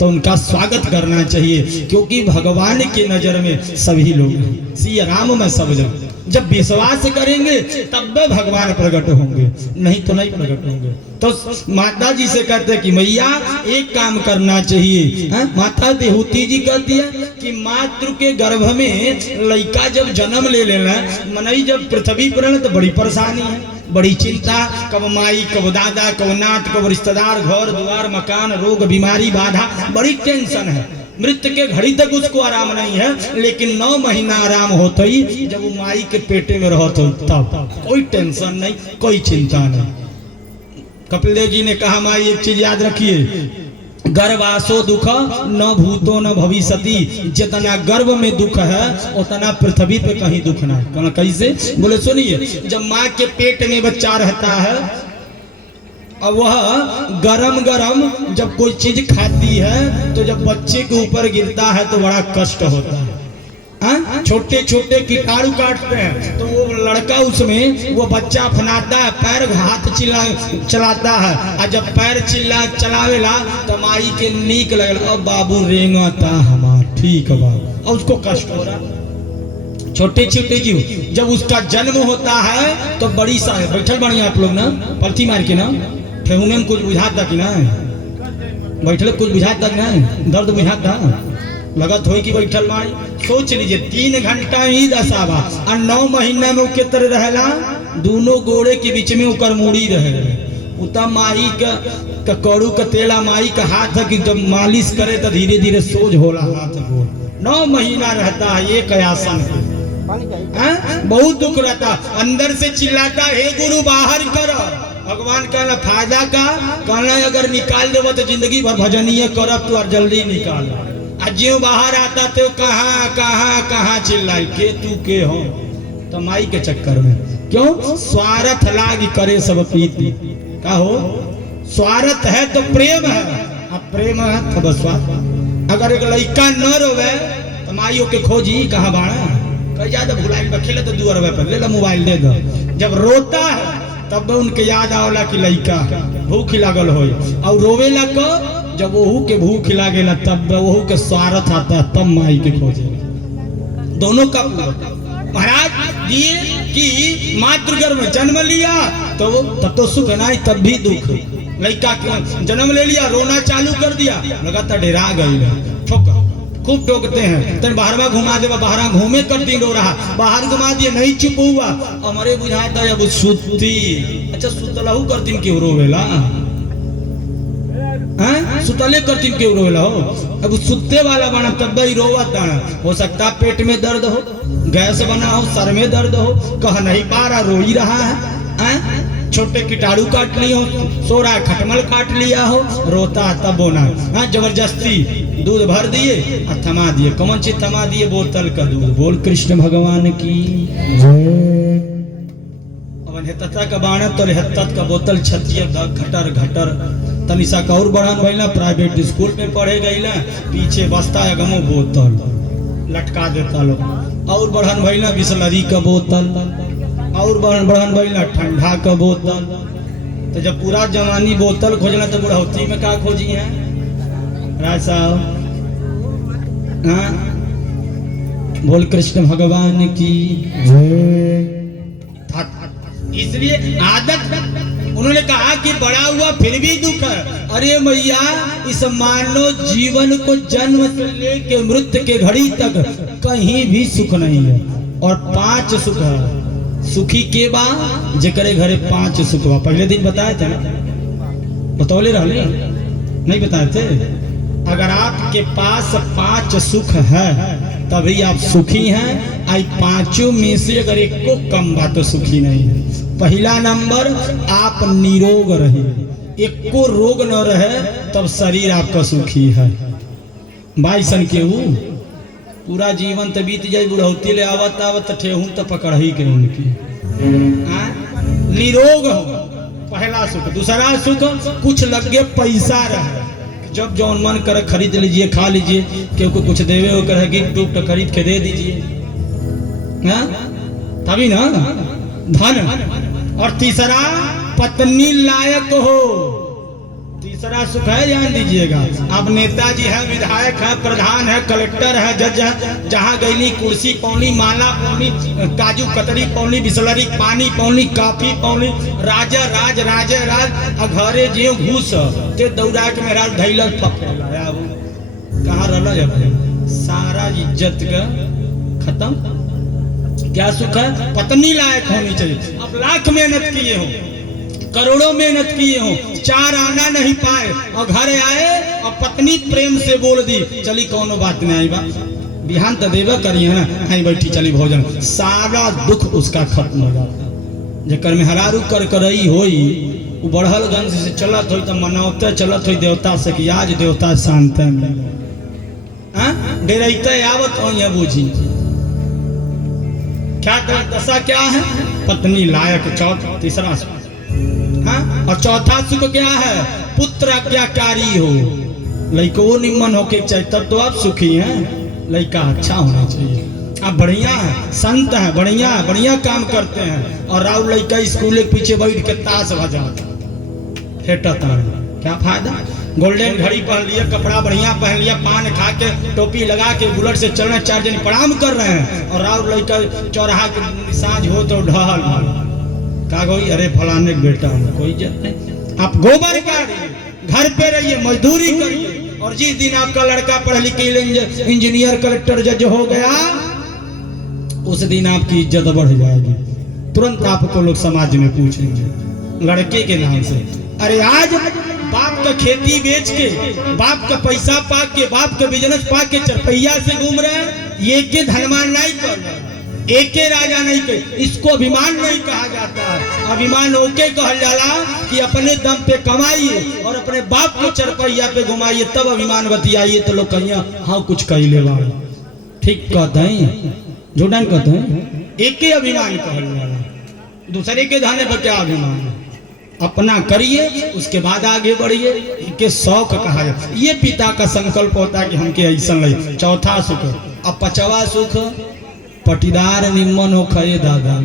तो उनका स्वागत करना चाहिए। क्योंकि भगवान की नजर में सभी लोग, सिया राम में सब लोग जब विश्वास करेंगे तब वे भगवान प्रकट होंगे, नहीं तो नहीं प्रकट होंगे। तो माता जी से कहते कि मैया एक काम करना चाहिए। माता देहूती जी कहती है कि मातृ के गर्भ में लड़का जब जन्म ले लेना, मनई जब पृथ्वी पर तो बड़ी परेशानी है, बड़ी चिंता, कब माई कब दादा कब नाथ कब रिश्तेदार, घर द्वार मकान, रोग बीमारी बाधा, बड़ी टेंशन है। मृत्यु के घड़ी तक उसको आराम नहीं है, लेकिन 9 महीना आराम होता ही जब वो माई के पेटे में रहते तब कोई टेंशन नहीं, कोई चिंता नहीं। कपिल देव जी ने कहा माई एक चीज याद रखिए, गर्भासो दुख न भूतो न भविष्यति। जितना गर्भ में दुख है उतना पृथ्वी पे कहीं दुख ना है। कैसे? बोले सुनिए, जब माँ के पेट में बच्चा रहता है और वह गरम गरम जब कोई चीज खाती है तो जब बच्चे के ऊपर गिरता है तो बड़ा कष्ट होता है। छोटे छोटे कीटाणु काटते हैं तो वो लड़का उसमें वो बच्चा अपनाता है, पैर हाथ चलाता है, और जब पैर चलावेला तो माई के नीक लगेला, अब बाबू रेंगता हमार ठीक बा, और उसको कष्ट हो रहा। छोटे छोटे जीव जब उसका जन्म होता है तो बड़ी सा बैठल बनी आप लोग ना पलथी मार के ना, ठेहुने में कुछ बुझाता कि ना, बैठल कुछ बुझाता कि ना, दर्द बुझाता लगत हो कि बैठल बाड़ी। सोच लीजिए 3 घंटा ही दसावा और 9 महीना में उके तरह रहेला, दोनों गोड़े के बीच में उकर मूड़ी रहे। उतना माई का कड़ू का तेला माई का हाथ है कि जब मालिश करे तो धीरे धीरे सोज होला हाथ गोड़। 9 महीना रहता है एक आसन, बहुत दुख रहता, अंदर से चिल्लाता हे गुरु बाहर कर, भगवान कहना फायदा का कहना अगर निकाल देव तो जिंदगी भर भजनीय करब तू और जल्दी निकाल आ ज्यों बाहर आता तो कहाँ कहाँ कहाँ चिल्लाई के तू के हो तो माई के चक्कर में क्यों स्वार्थ लाग करे सब पीती का हो स्वार्थ है तो प्रेम है अब प्रेम है तो बस स्वार्थ अगर एक लड़का न रोवे तो माइयों के खोजी कहाँ बाड़ा कहीं ज्यादा भुलाई खेले तो 2 रुपए पर ले लो मोबाइल दे दो जब रोता है तब उनके याद आवला कि लड़का भूख लागल हो और रोवेला को जब वहू के भूख लागेला तब वहू के स्वार्थ आता तब माई के खोजे दोनों का महाराज दिए कि मातृ गर्भ में जन्म लिया तो तब तो सुख नहीं तब भी दुख लड़का जन्म ले लिया रोना चालू कर दिया लगातार डेरा गई ठोका खूब टोकते हैं तन बाहरवा घुमा दे बाहर घूमे कर दिन रो रहा बाहर घुमा दिए नहीं चुप हुआ हमारे बुझाता अब सुती अच्छा सुतलहू कर दिन क्यों रोवेला हैं सुतले कर दिन क्यों रोवेला हो अब सुते वाला बना तब ही रोवता हो सकता पेट में दर्द हो गैस बना हो सर में दर्द हो कह नहीं पा रहा रो ही रहा है छोटे कीटाणु काट लिए हो सो रहा है खटमल काट लिया हो रोता तब बोना हाँ जबरदस्ती दूध भर दिए और थमा दिए कौन चीज थमा दिए बोतल का दूध बोल कृष्ण भगवान की अब हेतता का बाण तो हेतत का बोतल छतिया घटर घटर तनिसा का और बढ़ान भइला प्राइवेट स्कूल में पढ़े गईला पीछे बस्ता अगमो बोतल लटका देता लोग और बढ़न भइला बिसलरी का बोतल और बढ़न भइला ठंडा का बोतल तो जब पूरा जवानी बोतल खोजना तो बुढ़ौती में का खोजी है राज साहब हाँ बोल कृष्ण भगवान की इसलिए आदत उन्होंने कहा कि बड़ा हुआ फिर भी दुख है अरे मैया इस मानव जीवन को जन्म से लेके मृत्यु के घड़ी तक कहीं भी सुख नहीं है और 5 सुख है सुखी के बाद जेकरे घरे 5 सुख हुआ पहले दिन बताए थे ना बतौले रहले नहीं बताए थे अगर आपके पास 5 सुख है तभी आप सुखी हैं आई 5 में से अगर एक को कम बा तो सुखी नहीं है पहला नंबर आप निरोग रहिए एक को रोग न रहे तब शरीर आपका सुखी है बाईसन के वो पूरा जीवन तो बीत जाए बुढ़ौती ले आवत आवत ठेहू तो पकड़ ही के उनकी निरोग हो पहला सुख दूसरा सुख कुछ लगे पैसा रहे जब जौन मन करे खरीद लीजिए खा लीजिए क्योंकि कुछ देवे हो करे गिफ्ट तो खरीद के दे दीजिए तभी ना धन और तीसरा पत्नी लायक हो तीसरा सुख है जान दीजिएगा अब नेताजी है विधायक है प्रधान है कलेक्टर है जज है जहाँ गईली कुर्सी पौनी माला पौनी काजू कतरी पौनी बिसलरी पानी पौनी काफी पौनी राजा राज राजे राज घरे जे घूस ते दौड़ा के मेरा धैल पकड़ा कहाँ रहा जब सारा इज्जत का खत्म क्या सुख है पत्नी लायक होनी चाहिए अब लाख मेहनत किए हो करोड़ों मेहनत किए हो 4 आना नहीं पाए और घर आए और पत्नी प्रेम से बोल दी चली कोनो बात नहीं आई बा बिहान तो देवा करिए ना आई बैठी चली भोजन सारा दुख उसका खत्म हो जाता जेकर में हरारू कर करई होई वो बढ़ल गंज से चलत होई तो मनावते चलत होई देवता से कि आज देवता शांत है डेरते आवत हो ये बूझी क्या दशा क्या है पत्नी लायक चौथा तीसरा हाँ? और चौथा सुख क्या है पुत्र आज्ञाकारी हो लड़को निम्न होके चाहिए तब तो आप सुखी हैं लड़का अच्छा होना चाहिए आप बढ़िया है संत है बढ़िया काम करते हैं और राहुल लड़का स्कूल के पीछे बैठ के ताश बजाता फेटता क्या फायदा गोल्डन घड़ी पहन लिया कपड़ा बढ़िया पहन लिया पान खा के टोपी लगा के बुलेट से चल रहे 4 जन प्रणाम कर रहे हैं और राहुल लड़का चौराहा के साँझ हो तो ढहल का कोई अरे फलाने बेटा कोई इज्जत नहीं आप गोबर काटिए घर पे रहिए मजदूरी करिए और जिस दिन आपका लड़का पढ़ लिख इंजीनियर कलेक्टर जज हो गया उस दिन आपकी इज्जत बढ़ जाएगी तुरंत आपको लोग समाज में पूछेंगे लड़के के नाम से अरे आज बाप का खेती बेच के बाप का पैसा पा के बाप का बिजनेस पा के चरपैया से घूम रहे हैं ये के धनवान नहीं कर रहे एक के राजा नहीं के इसको अभिमान नहीं कहा जाता अभिमान ओके कहल जाला कि कि अपने दम पे कमाइए और अपने बाप को चरपैया पे घुमाइए, तब अभिमान बतियाइए तो लोग कहिए हाँ कुछ कही ले बाबा। ठीक कहते हैं, झूठा नहीं कहते हैं। एक ही अभिमान कहल, दूसरे के धाने पर क्या अभिमान। अपना करिए उसके बाद आगे बढ़िए, इनके शौक कहा जाए। ये पिता का संकल्प होता है कि हमके ऐसा लगे। चौथा सुख। अब पचवा सुख पटीदार निम्मन हो खये दादा।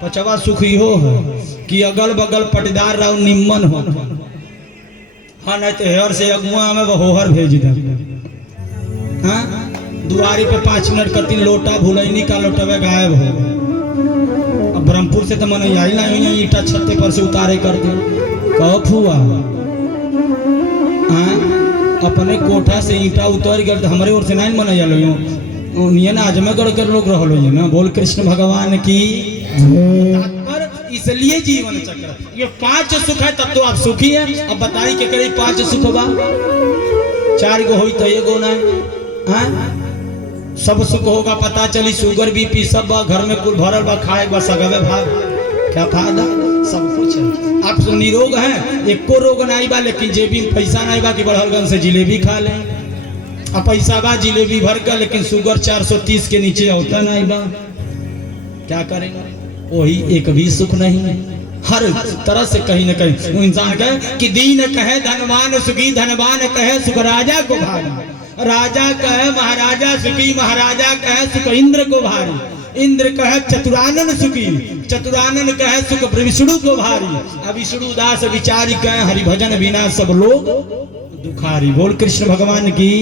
पचवा सुख इहो है कि अगल बगल पटीदार रहो निम्मन हो। हाँ नहीं तो हेयर से अगुआ में होहर भेज दे। हाँ दुआरी पे 5 मिनट करती लोटा भूलैनी का लोटवे गायब हो। अब ब्रह्मपुर से तो मन आई ना ईटा छत्ते पर से उतारे कर दे। कहो फुआ अपने कोठा से ईटा उतार कर तो हमारे ओर से नहीं मन लो ना आजमगढ़ कर लोग रहो ना। बोल कृष्ण भगवान की। इसलिए जीवन चक्र ये 5 सुख है, तब तो आप सुखी है। अब बताई के करे 5 सुख बा, 4 गो हो तो एगो ना। सब सुख होगा पता चली शुगर बीपी सब बा, घर में कुल भरल बा, खाए बा सगवे भाग, क्या फायदा। सब कुछ है, आप निरोग हैं, एको रोग नहीं बा, लेकिन जेबी में पैसा नहीं बा कि बढ़लगन से जिलेबी खा ले। अब पैसा बा जिलेबी भर का, लेकिन शुगर 430 के नीचे होता नहीं बा, क्या करेंगे। वही एक भी सुख नहीं है। हर तरह से कहीं न कहीं वो इंसान कहे कि दीन कहे धनवान सुखी, धनवान कहे सुख राजा को भारी, राजा कहे महाराजा सुखी, महाराजा कहे सुख इंद्र को भारी, इंद्र कहे चतुरानन सुखी, चतुरानन कहे सुख विष्णु को भारी, अब विष्णु दास विचारी कहे हरिभजन बिना सब लोग दुखारी। बोल कृष्ण भगवान की।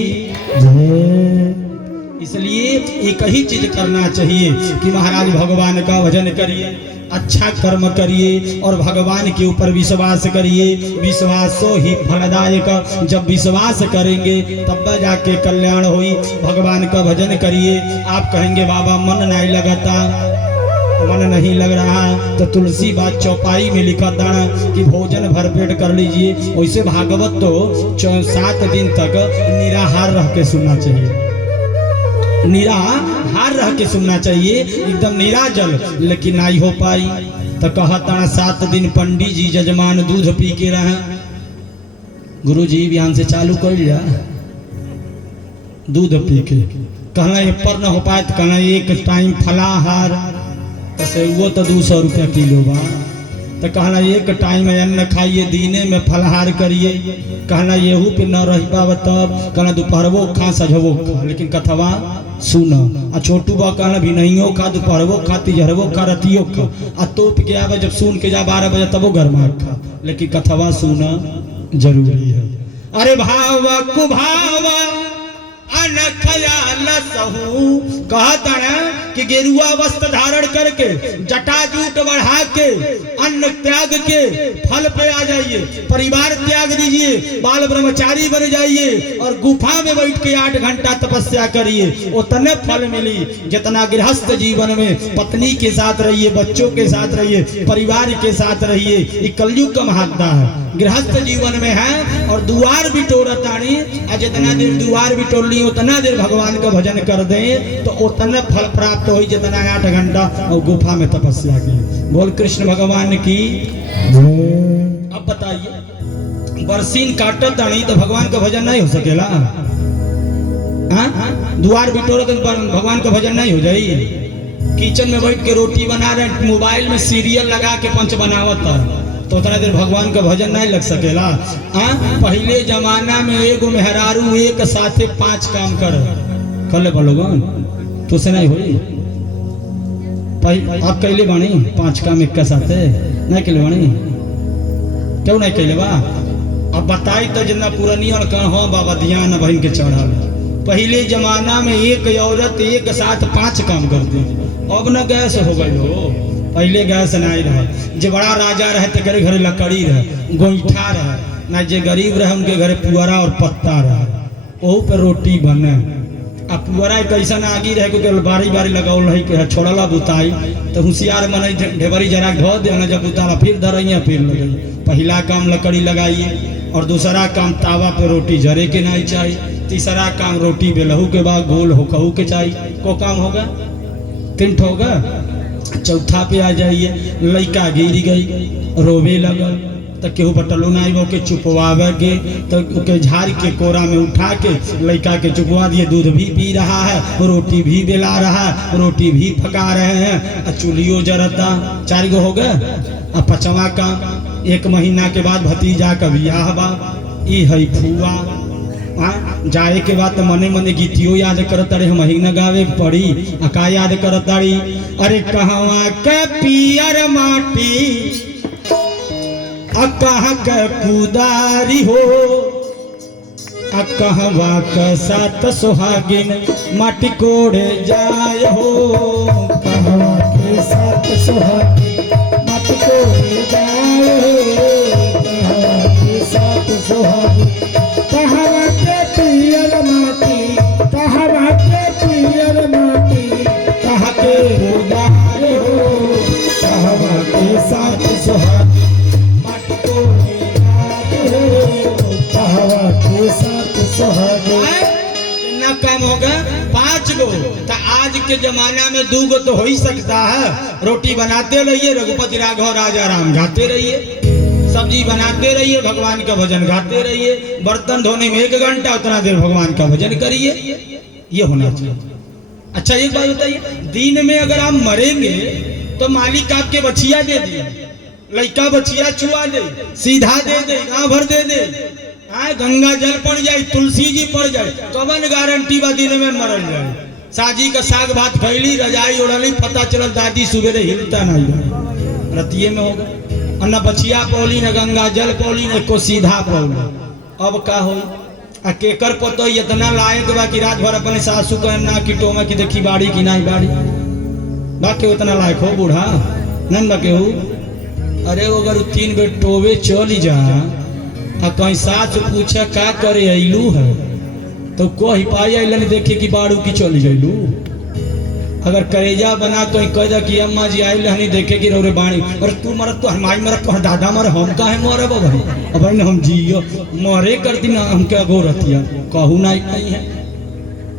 इसलिए एक ही चीज करना चाहिए कि महाराज भगवान का भजन करिए, अच्छा कर्म करिए और भगवान के ऊपर विश्वास करिए। विश्वासो ही फलदायक। जब विश्वास करेंगे तब जाके कल्याण होई। भगवान का भजन करिए। आप कहेंगे बाबा मन नहीं लगाता, मन नहीं लग रहा, तो तुलसी बात चौपाई में लिखा था कि भोजन भरपेट कर लीजिए। वैसे भागवत तो 7 दिन तक निराहार रह के सुनना चाहिए, निराहार रह के सुनना चाहिए, एकदम निराजल। लेकिन नहीं हो पाई तो कहता 7 दिन पंडित जी जजमान दूध पी के रहे। गुरु जी बयान से चालू कर लिया दूध पी के। कहना ये पर न हो पाए तो कहना एक टाइम फलाहार, तो वो तो 200 रुपया किलो बा। तो कहना एक टाइम अन्न खाइए, दीने में फलहार करिए। कहना येहू पे न रह पाव तब कहना दोपहरवो खा सझवो खा, लेकिन कथवा सुना। आ छोटू बा कहना भी नहीं खा, दोपहरवो खा, तिजहरवो खा, रतियो खा। आ तोप के आवे जब सुन के जा 12 बजे तबो घर में खा, लेकिन कथवा सुना जरूरी है। अरे भाव कुभाव अन खयाल सहू। कहता है कि गेरुआ वस्त्र धारण करके जटाजूट बढ़ा के अन्न त्याग के फल पे आ जाइए, परिवार त्याग दीजिए, बाल ब्रह्मचारी बन जाइए और गुफा में बैठ के 8 घंटा तपस्या करिए। उतने फल मिली जितना गृहस्थ जीवन में पत्नी के साथ रहिए, बच्चों के साथ रहिए, परिवार के साथ रहिए। ये कलयुग का महात्मा है, गृहस्थ जीवन में है। और दुआर बिटोरतानी, जितना देर दुआर बिटोर ली उतना देर भगवान का भजन कर दें तो उतना फल प्राप्त हो जितना 8 घंटा और गुफा में तपस्या की। बोल कृष्ण भगवान की। अब बताइए बरसीन काटत नहीं तो भगवान का भजन नहीं हो सकेला? दुआर बिटोर तो भगवान का भजन नहीं हो जाई? किचन में बैठ के रोटी बना रहे, मोबाइल में सीरियल लगा के पंच बनावत तो उतना देर भगवान का भजन नहीं लग सकेला? पहले जमाना में एगो मेहरारू एक साथे 5 काम कर ले भगवान तो से नहीं होई। आप कैले बानी 5 काम एक साथे नहीं कैले बानी? क्यों नहीं कैले बा? अब बताई तो जितना पुरानी और कहो बाबा ध्यान बहन के चढ़ा। पहले जमाना में एक औरत एक साथ 5 काम करती, अब न गैस हो गई हो। पहले गैस नहीं रहा, जो बड़ा राजा रहे तो घरे घरे लकड़ी रहे, गोईठा रहे ना, जो गरीब रहे उनके घरे पुअरा और पत्ता रहे, वहू पर रोटी बने। अब पुअरा कैसा आगी रहे क्योंकि बारी बारी लगाओ रही के छोड़ला बुताई तो होशियार मन ढेबरी जरा धो देना, जब बुताला फिर धरइया फिर लगई। पहला काम लकड़ी लगाइए और दूसरा काम तावा पे रोटी जरे के नहीं चाहिए, तीसरा काम रोटी बेलहू के बाद गोल होकहू के चाहिए। को काम होगा 3 होगा। चौथा पे आ जाइए, लड़का गिर गई, रोवे लगल, तो केहू बटलो ना वो के चुपवावे के, तो के झाड़ के कोरा में उठा के लड़का के चुपवा दिए। दूध भी पी रहा है, रोटी भी बेला रहा है, रोटी भी पका रहे हैं, चूल्हियों जरता। 4 गो हो गए। अब 5वां का 1 महीना के बाद भतीजा का बियाह बा। ई है फुआ। जाए के बाद मने मने गीतियों याद करत अरे महीना गावे पड़ी। का याद करत अड़ी, अरे कहवा के पियर माटी कहाँ के कुदारी हो, कहवा के साथ सुहागिन माटी कोड़े जाय हो। कहवा के साथ सुहागिन माटी कोड़े जाय हो, कहवा के साथ सुहागिन। कहवा के पियर माटी, कहवा के पियर माटी, कहाँ के कुदारी हो, कहवा के साथ सुहागिन ना काम होगा। 5 गो तो आज के जमाना में 2 गो तो हो ही सकता है। रोटी बनाते रहिए, रघुपति राघव राजा राम गाते रहिए, सब्जी बनाते रहिए, भगवान का भजन गाते रहिए, बर्तन धोने में 1 घंटा उतना देर भगवान का भजन करिए। ये होना चाहिए। अच्छा एक बात बताइए, दिन में अगर आप मरेंगे तो मालिक आपके बछिया दे दिए, लड़का बछिया छुआ दे, सीधा दे दे, गाँव भर दे दे, गंगा जल पड़ जाए, तुलसी जी पड़ जाए, कवन गारंटी बा दिन में मरल जाए। साजी का साग भात खैली, रजाई उड़ली, पता चल दादी सुबह हिलता नहीं, रतिये में होगा। न बछिया पौली, न गंगा जल पौली, न को सीधा पौली। अब का हो केकर पतो इतना लायक बा कि रात भर अपने सासू को ना किटो में कि देखी बाड़ी कि नहीं बाड़ी, बाकी उतना लायक हो बूढ़ा नन बा केहू। अरे अगर 3 बेर टोवे चली जा आ कहीं सास पूछे का करे अइलू है तो कही पाई अलन देखे कि बाड़ू की चली गईलू। अगर करेजा बना तो कह दा कि अम्मा जी आइल हनी देखे कि रे बाणी, और तू मरत तो हमारी मरत तो दादा मर, हम काहे मरब भाई, अब हम जियो मरे कर दिन हम क्या गोरतिया कहू नहीं है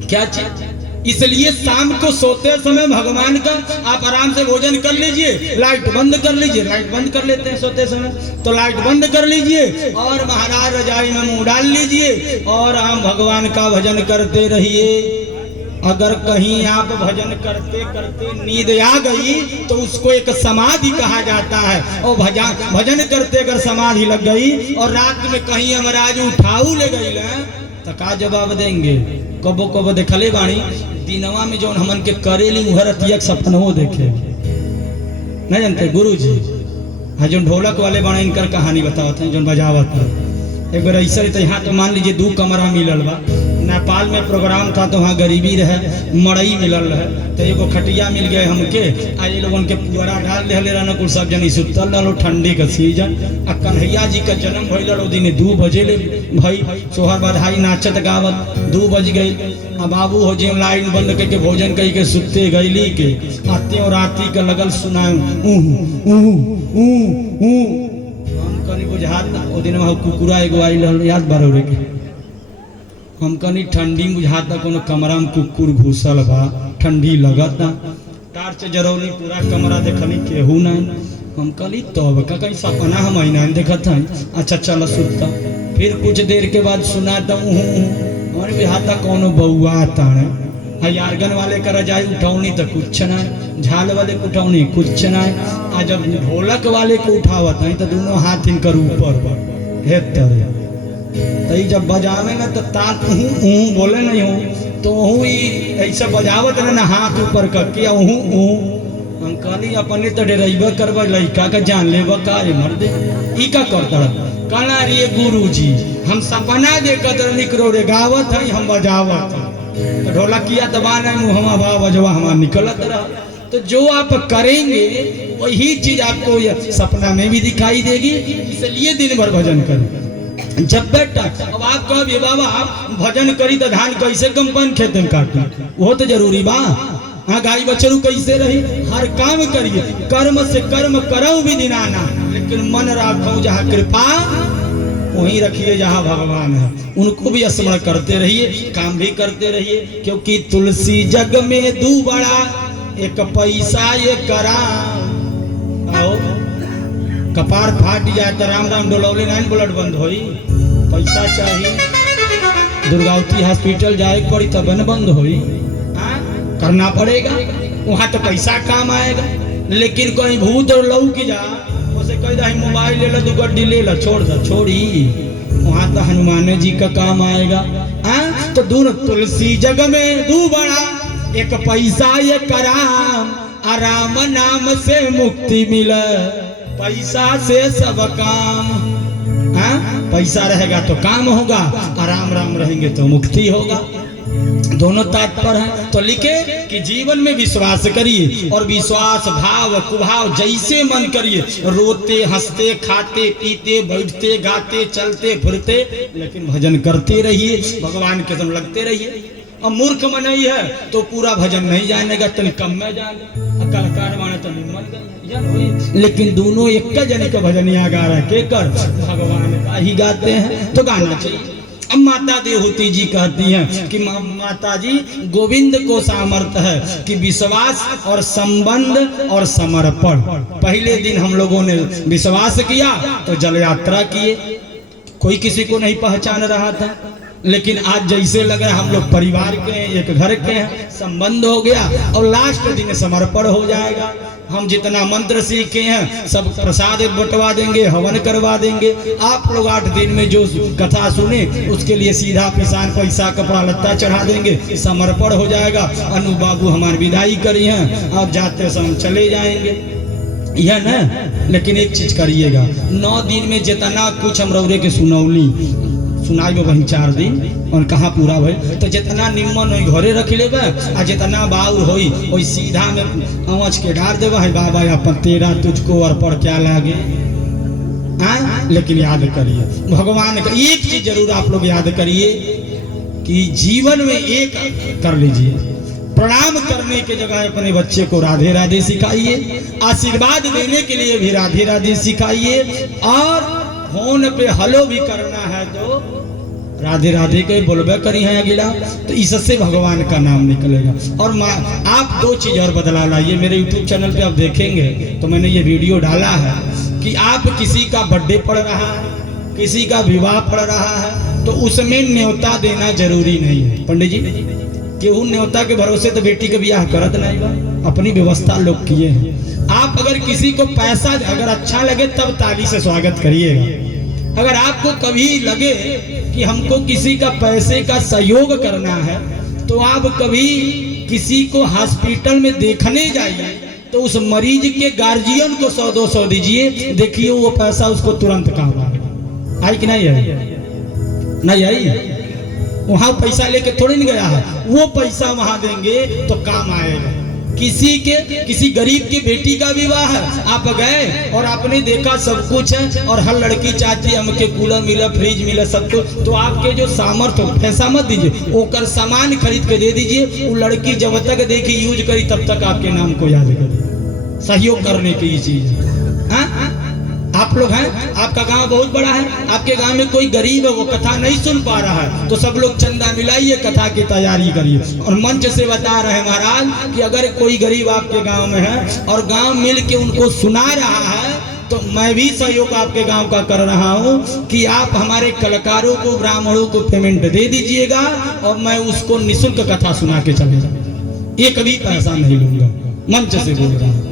क्या चीज। इसलिए शाम को सोते समय भगवान का आप आराम से भोजन कर लीजिए, लाइट बंद कर लीजिए, लाइट बंद कर लेते हैं सोते समय, तो लाइट बंद कर लीजिए और महाराज रजाई में मुंह डाल लीजिए और हम भगवान का भजन करते रहिए। अगर कहीं आप भजन करते करते नींद आ गई तो उसको एक समाधि कहा जाता है, और भजन करते अगर समाधि लग गई और रात में कहीं हमाराज उठाऊ ले गई तो का जवाब देंगे। कबो कबो देखले बाणी दिनवा में जो हमन के करेली उहरतिया सपनों देखे नहीं जानते गुरु जी। हाँ जो ढोलक वाले बाणे इनकर कहानी बतावत हैं जो बजावत है। एक बार ऐसा तो यहाँ तो मान लीजिए 2 कमरा मिलल बा। नेपाल में प्रोग्राम था तो वहाँ गरीबी रहे, मड़ई मिलल रहे, तो एगो खटिया मिल गए हमके। आज ये लोगन के पुअरा डाल दे रहना कुल सब जनी सुतल रहो, ठंडी का सीजन। आ कन्हैया जी का जन्म भइल रहो दिन 2 बजे ले भाई सोहर बधाई नाचत गावत 2 बज गई। अब बाबू हो जे लाइन बंद करके भोजन कही के सुते गईली के आते और राती का लगल सुनाऊ हम कनी बुझात ओ दिन में कुकुरा एगो आइल याद बारो के हम कनी ठंडी बुझाता कोनो कमरा में कुकुर घुसल बा, ठंडी लगता, टार्च जरौनी पूरा कमरा देखनी केहू नहीं। हम कली तब का कहीं सपना हम नहीं देखत है। अच्छा चल सुता, फिर कुछ देर के बाद सुनाता हमारे बिहाता कोनो बउआ ताने। यारगन वाले का रजाई उठावनी तो कुछ नहीं, झाल वाले को उठावनी कुछ नहीं, आ जब ढोलक वाले को उठावत है तो दोनों हाथ इनकर ऊपर हेतर तो जब बजावे ना तो ताल बोले नहीं हो तो ऐसा बजावत ना हाथ ऊपर करके हम कहली अपने तो डेरबे करब लड़का का जान लेब का मर दे ई का करता कहना रे गुरु जी हम सपना देखत निकलो रे गावत है हम बजावत तो ढोलकिया दबा नहीं मुहमा बा बजवा हमारा निकलत रहा। तो जो आप करेंगे वही चीज आपको सपना में भी दिखाई देगी। इसलिए दिन भर भजन करें। जब बेटा अब आप कहो बाबा आप भजन करी तो धान कैसे कंपन खेत में काटी, वो तो जरूरी बा। हाँ गाय बछरू कैसे रही, हर काम करिए, कर्म से कर्म करो भी दिनाना, लेकिन मन राखो जहाँ कृपा वहीं रखिए जहाँ भगवान है, उनको भी स्मरण करते रहिए, काम भी करते रहिए। क्योंकि तुलसी जग में 2 बड़ा एक पैसा ये कराम। आओ कपार फाट जाए तो राम राम डोलौले नहीं ब्लड बंद होई, पैसा चाहिए। दुर्गावती हॉस्पिटल जाए पड़ी तब न बंद होई, करना पड़ेगा, वहां तो पैसा काम आएगा। लेकिन कहीं भूत और लऊ की जा उसे कह दे मोबाइल ले लो, दो गड्डी ले लो, छोड़ दो, छोड़ी, वहां तो हनुमान जी का काम आएगा। तो दूर तुलसी जग में दू बड़ा, एक पैसा ये कराम, आराम नाम से मुक्ति मिले, पैसा से सब काम। पैसा रहेगा तो काम होगा, आराम राम रहेंगे तो मुक्ति होगा, दोनों तात्पर्य है। तो लिखे कि जीवन में विश्वास करिए, और विश्वास भाव कुभाव जैसे मन करिए, रोते हंसते खाते पीते बैठते गाते चलते फिरते, लेकिन भजन करते रहिए, भगवान के संग लगते रहिए। अब मूर्ख मनई है तो पूरा भजन नहीं जानेगा, तन कम में जाने, कलाकार माने तो निम्न, लेकिन दोनों एक जन का भजन यहाँ गा रहे के कर भगवान का ही गाते हैं, तो गाना चाहिए। अब माता देवहूति जी कहती हैं कि माता जी गोविंद को सामर्थ्य है कि विश्वास और संबंध और समर्पण। पहले दिन हम लोगों ने विश्वास किया तो जल यात्रा किए, कोई किसी को नहीं पहचान रहा था, लेकिन आज जैसे लग रहा है हम लोग परिवार के हैं, एक घर के हैं, संबंध हो गया, और लास्ट दिन समर्पण हो जाएगा। हम जितना मंत्र सीखे हैं सब प्रसाद बंटवा देंगे, हवन करवा देंगे। आप लोग 8 दिन में जो कथा सुने उसके लिए सीधा पिसान पैसा कपड़ा लत्ता चढ़ा देंगे, समर्पण हो जाएगा। अनु बाबू हमारी विदाई करी हैं, अब जाते समय चले जाएंगे, यह न। लेकिन एक चीज करिएगा, 9 दिन में जितना कुछ हम रौरे के सुनौली सुनाई वही 4 दिन और कहाँ पूरा भई, तो जितना निम्मन हो घरे रख लेबे, आ जितना बाउर होई वही सीधा में आँच के डाल देवे है, बाबा अपन तेरा तुझको अर्पण क्या लागे। लेकिन याद करिए भगवान का एक चीज जरूर आप लोग याद करिए कि जीवन में एक कर लीजिए, प्रणाम करने के जगह अपने बच्चे को राधे राधे सिखाइए, आशीर्वाद देने के लिए भी राधे राधे सिखाइए, और फोन पे हलो भी करना है तो राधे राधे के बोलबे करी है अगला, तो इससे भगवान का नाम निकलेगा। और आप 2 चीज और बदला लाइए, मेरे YouTube चैनल पे आप देखेंगे तो मैंने ये वीडियो डाला है कि आप किसी का बर्थडे पड़ रहा है, किसी का विवाह पड़ रहा है, तो उसमें न्योता देना जरूरी नहीं है। पंडित जी केहू न्योता के भरोसे तो बेटी के ब्याह करत नहीं बा, अपनी व्यवस्था लोग किए हैं। आप अगर किसी को पैसा अगर अच्छा लगे तब ताली से स्वागत करिएगा। अगर आपको कभी लगे कि हमको किसी का पैसे का सहयोग करना है, तो आप कभी किसी को हॉस्पिटल में देखने जाइए तो उस मरीज के गार्जियन को 100-200 दीजिए, देखिए वो पैसा उसको तुरंत काम आएगा। आई कि नहीं आई? नहीं आई? वहां पैसा लेके थोड़ी नहीं गया है, वो पैसा वहां देंगे तो काम आएगा। किसी गरीब की बेटी का विवाह है, आप गए और आपने देखा सब कुछ है, और हर लड़की चाहती है हमके कूलर मिला, फ्रिज मिला, सब कुछ, तो आपके जो सामर्थ्य पैसा मत दीजिए, ओकर सामान खरीद के दे दीजिए। वो लड़की जब तक देखी यूज करी तब तक आपके नाम को याद करी। सहयोग करने की ये चीज है। आप लोग हैं, आपका गांव बहुत बड़ा है, आपके गांव में कोई गरीब है वो कथा नहीं सुन पा रहा है, तो सब लोग चंदा मिलाइए, कथा की तैयारी करिए। और मंच से बता रहे हैं महाराज कि अगर कोई गरीब आपके गांव में है और गांव मिल के उनको सुना रहा है, तो मैं भी सहयोग आपके गांव का कर रहा हूं कि आप हमारे कलाकारों को, ब्राह्मणों को पेमेंट दे दीजिएगा, और मैं उसको निःशुल्क कथा सुना के चले जाऊंगा, एक भी पैसा नहीं लूंगा। मंच से बोल रहा हूं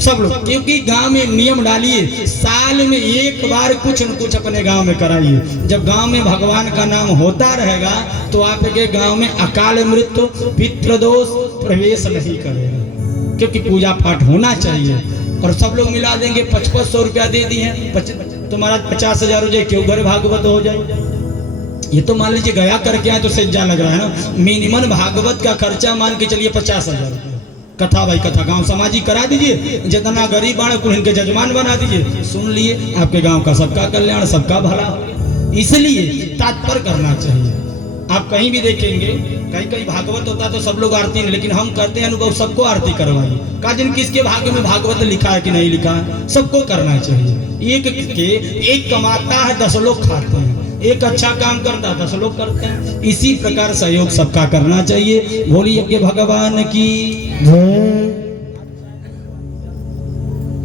सब लोग, क्योंकि गांव में नियम डालिए, साल में एक बार कुछ न कुछ अपने गांव में कराइए। जब गांव में भगवान का नाम होता रहेगा तो आपके गांव में अकाल मृत्यु पितृदोष प्रवेश नहीं करेगा, क्योंकि पूजा पाठ होना चाहिए। और सब लोग मिला देंगे, 5500 रुपया दे दिए, तुम्हारा 50,000 हो जाए, क्यों घर भागवत हो जाए। ये तो मान लीजिए गया करके आए तो सज्जा लग रहा है ना, मिनिमम भागवत का खर्चा मान के चलिए 50,000 रुपया। कथा भाई कथा गांव समाजी करा दीजिए, जितना गरीब बाण को इनके जजमान बना दीजिए, सुन लिए, आपके गांव का सबका कल्याण, सबका भला हो। इसलिए तात्पर्य करना चाहिए। आप कहीं भी देखेंगे, कहीं भागवत होता तो सब लोग आरती नहीं, लेकिन हम करते हैं अनुभव, सबको आरती करवाइए। का जिन किसके भाग्य में भागवत लिखा है कि नहीं लिखा है, सबको करना चाहिए। एक कमाता है 10 लोग खाते हैं, एक अच्छा काम करता 10 लोग करते हैं। इसी प्रकार सहयोग सबका करना चाहिए। बोली यज्ञ भगवान की।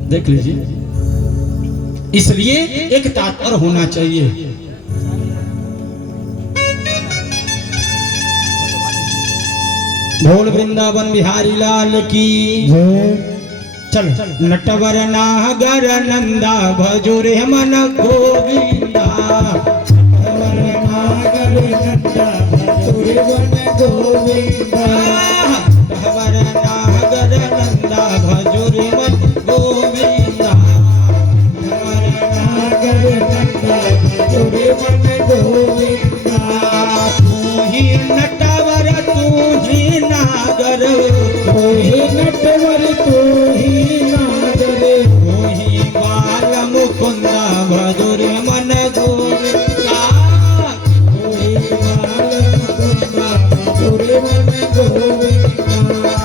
देख लीजिए, इसलिए एक तात्पर्य होना चाहिए। भोल वृंदावन बिहारी लाल की। चल नटवर नागर नंदा भजुरे मन गोविंदा। नटवर नागर नंदा भजुरे मन गोविंदा। नटवर नागर नंदा भजुरे मन गोविंदा। नटवर नागर नंदा भजुरे मन गोविंदा। तू ही नटवर तू ही नागर, तू ही नटवर तू ही नागर। तू ही बाल मुकुंदा भजुरे मन गोविंदा। तू ही बाल मुकुंदा भजुरे मन गोविंदा।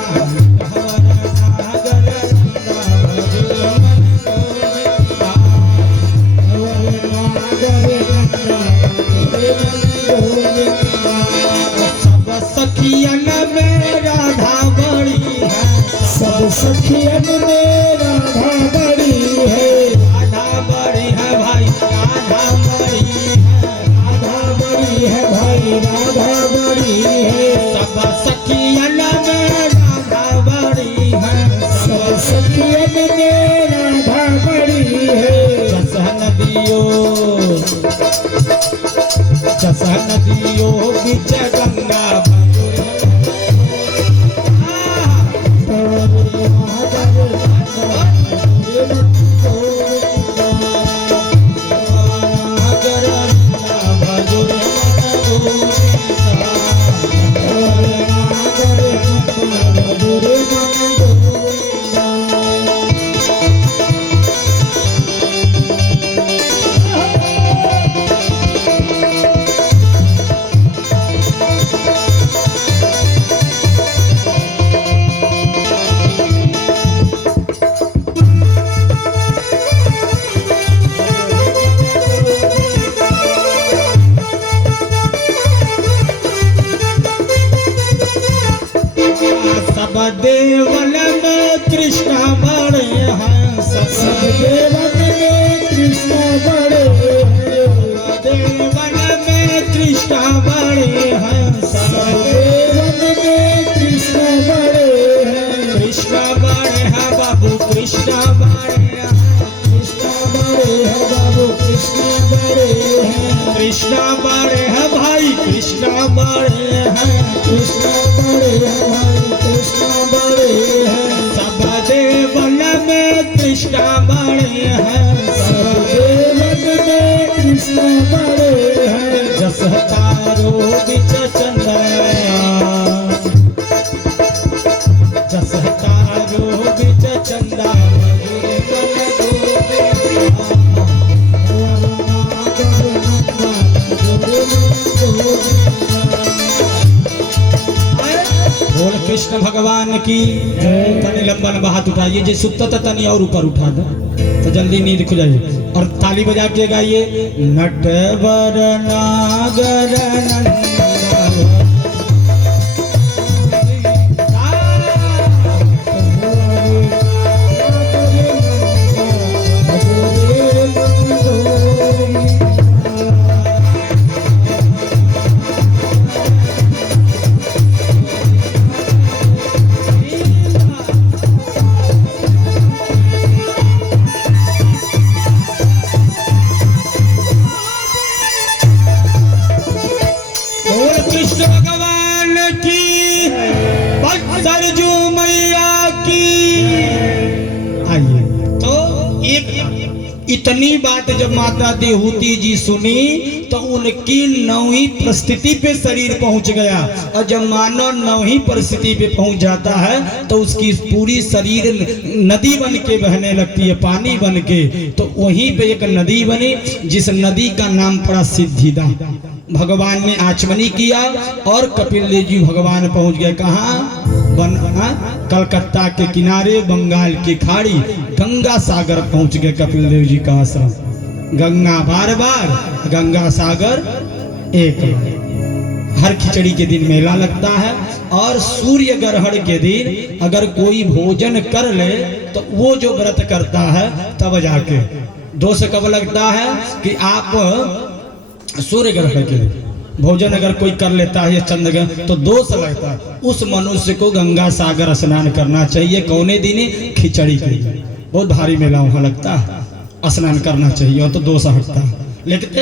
नटवर नागर नंदा भजुरे मन गोविंदा। सब सखियन में राधा बड़ी है, सब सखियन में राधा बड़ी है। राधा बड़ी है भाई, राधा बड़ी है, राधा बड़ी है भाई, राधा बड़ी है। सब सखियन में राधा बड़ी है, सब सखियन में राधा बड़ी है। जैसा नदियों बीच गंगा भजुरे। सब देवन में कृष्ण बड़े हैं, सब देवन में कृष्ण बड़े हैं। देवन में कृष्ण बड़े हैं, सब देवन में कृष्ण बड़े हैं। कृष्ण बड़े हैं बाबू, कृष्ण बड़े हैं, कृष्ण बड़े हैं बाबू, कृष्ण बड़े हैं। कृष्ण बड़े हैं भाई, कृष्ण बड़े हैं, कृष्ण बड़े हैं भाई, कृष्ण बड़े हैं। सब देवन में कृष्ण बड़े हैं, सब देवन में कृष्ण बड़े हैं। जस तारो बिच चंद्रया, जस तारो बिच चंदा भजुरे मन गोविंदा। बोल कृष्ण भगवान की। तनी लंबा लंबा हाथ उठाइए, जे सुत्ता था तनी और ऊपर उठा दो तो जल्दी नींद खुल जाइए। और ताली बजा के गाइए, नटवर नागर नंदा। कृष्ण भगवान की, सरजू मैया की। आइए तो एक इतनी बात जब माता देहूती जी सुनी तो उनकी नौवीं परिस्थिति पे शरीर पहुंच गया। और जब मानव नौवीं परिस्थिति पे पहुंच जाता है तो उसकी पूरी शरीर नदी बन के बहने लगती है, पानी बन के। तो वहीं पे एक नदी बनी जिस नदी का नाम पड़ा सिद्धिदा। भगवान ने आचमनी किया और कपिल देव जी भगवान पहुंच गए कहाँ? कलकत्ता के किनारे बंगाल की खाड़ी गंगा सागर पहुंच गए कपिल देव जी का आश्रम। गंगा बार बार, गंगा सागर एक बार। हर खिचड़ी के दिन मेला लगता है, और सूर्य ग्रहण के दिन अगर कोई भोजन कर ले तो वो जो व्रत करता है तब जाके दोष कब लगता है कि आप सूर्य ग्रहण के दिन भोजन अगर कोई कर लेता है या चंद्र ग्रहण तो दोष लगता है। उस मनुष्य को गंगा सागर स्नान करना चाहिए। कौने दिन? खिचड़ी के दिन। बहुत भारी मेला वहां लगता है, स्नान करना चाहिए और तो दोष हटता है। लिखते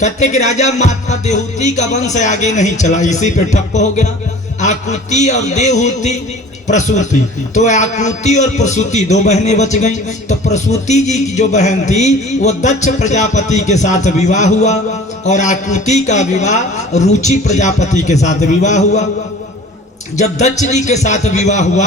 कहते कि राजा माता देहूती का वंश आगे नहीं चला, इसी पे ठप्प हो गया। आकृति और देहूती प्रसूति, तो आकृति और प्रसूति दो बहनें बच गईं। तो प्रसूति जी की जो बहन थी वो दक्ष प्रजापति के साथ विवाह हुआ, और आकृति का विवाह रुचि प्रजापति के साथ विवाह हुआ। जब दक्ष जी के साथ विवाह हुआ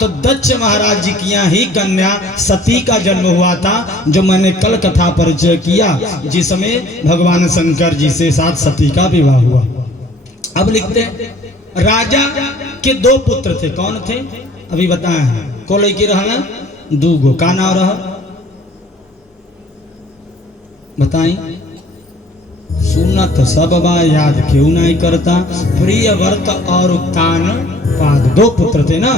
तो दक्ष महाराज जी की यहाँ ही कन्या सती का जन्म हुआ था, जो मैंने कल कथा परिचय किया, जिसमें भगवान शंकर जी से साथ सती का विवाह हुआ। अब लिखते हैं राजा के दो पुत्र थे। कौन थे? अभी बताए हैं। को लेके रहना दूगो, का नाम रहा बताई? सुनना तो सब बा, याद क्यों नहीं करता। प्रिय व्रत और उत्तान पाद, दो पुत्र थे ना।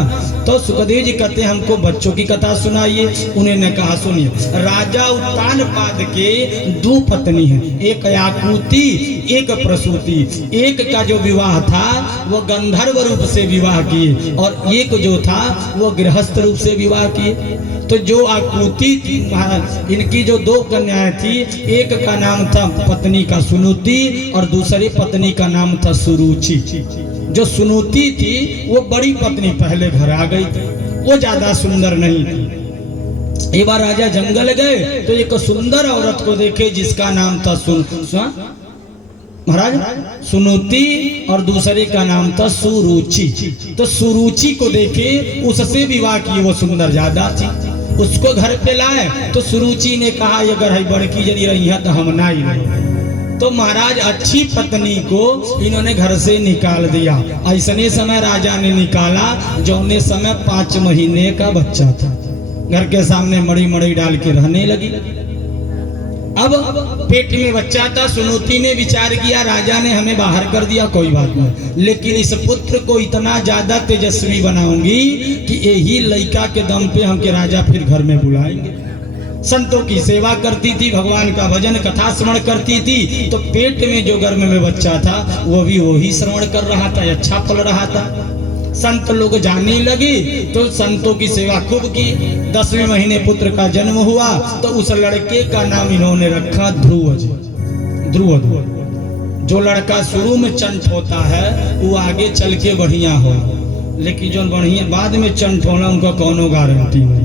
तो सुखदेव जी कहते हैं हमको बच्चों की कथा सुनाइए। उन्होंने कहा सुनिए, राजा उत्तान पाद के दो पत्नी हैं, एक आकृति एक प्रसूति। एक का जो विवाह था वो गंधर्व रूप से विवाह किए, और एक जो था वो गृहस्थ रूप से विवाह किए। तो जो आकृति इनकी जो दो कन्याएं थी, एक का नाम था पत्नी का सुनुति और दूसरी पत्नी का नाम था सुरुचि। जो सुनुति थी वो बड़ी पत्नी पहले घर आ गई थी, वो ज्यादा सुंदर नहीं थी। एक बार राजा जंगल गए तो एक सुंदर औरत को देखे जिसका नाम था महाराज सुनुति और दूसरे का नाम था सुरुचि। तो सुरुचि को देखे उससे विवाह किए, वो सुंदर ज्यादा थी। उसको घर पे लाए तो सुरुचि ने कहा अगर है बड़की जनी रही है तो हम ना ही रहे। तो महाराज अच्छी पत्नी को इन्होंने घर से निकाल दिया। ऐसने समय राजा ने निकाला जौने समय 5 महीने का बच्चा था। घर के सामने मड़ी मड़ी डाल के रहने लगी। अब पेट में बच्चा था। सुनुति ने विचार किया राजा ने हमें बाहर कर दिया, कोई बात नहीं, लेकिन इस पुत्र को इतना ज्यादा तेजस्वी बनाऊंगी कि यही लड़का के दम पे हमके राजा फिर घर में बुलाएंगे। संतों की सेवा करती थी, भगवान का भजन कथा श्रवण करती थी। तो पेट में जो गर्भ में बच्चा था वो भी वही श्रवण कर रहा था, अच्छा पल रहा था। संत लोग जानने लगे तो संतों की सेवा खूब की। 10वें महीने पुत्र का जन्म हुआ तो उस लड़के का नाम इन्होंने रखा ध्रुव। जो लड़का शुरू में चंट होता है वो आगे चल के बढ़िया हो, लेकिन जो बढ़िया बाद में चंट होना उनका कोनो गारंटी नहीं।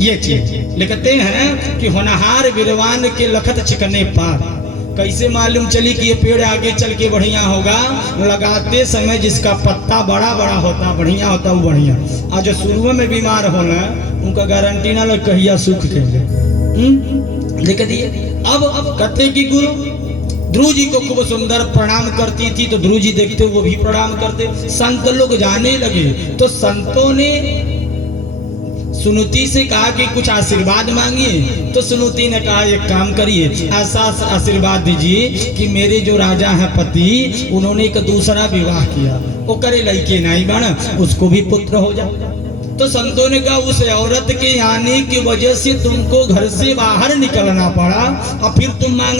ये चीज लिखते हैं कि होनहार विद्वान के लखत चिकने पार। कैसे मालूम चली कि ये पेड़ आगे चल के बढ़िया होगा? लगाते समय जिसका पत्ता बड़ा बड़ा होता बढ़िया होता वो बढ़िया। आज जो शुरू में बीमार होना उनका गारंटी ना लग कहिया सुख के लिख दिए। अब कहते कि गुरु ध्रुव जी को खूब सुंदर प्रणाम करती थी, तो ध्रुव जी देखते वो भी प्रणाम करते। संत लोग जाने लगे तो संतों ने सुनुति से कहा कि कुछ आशीर्वाद मांगिए। तो सुनुति ने कहा एक काम करिए, ऐसा आशीर्वाद दीजिए कि मेरे जो राजा हैं पति उन्होंने एक दूसरा विवाह किया, वो करे लड़के नहीं बन, उसको भी पुत्र हो जाए। तो संतों ने कहा उस औरत के आने की वजह से तुमको घर से बाहर निकलना पड़ा और फिर तुम मांग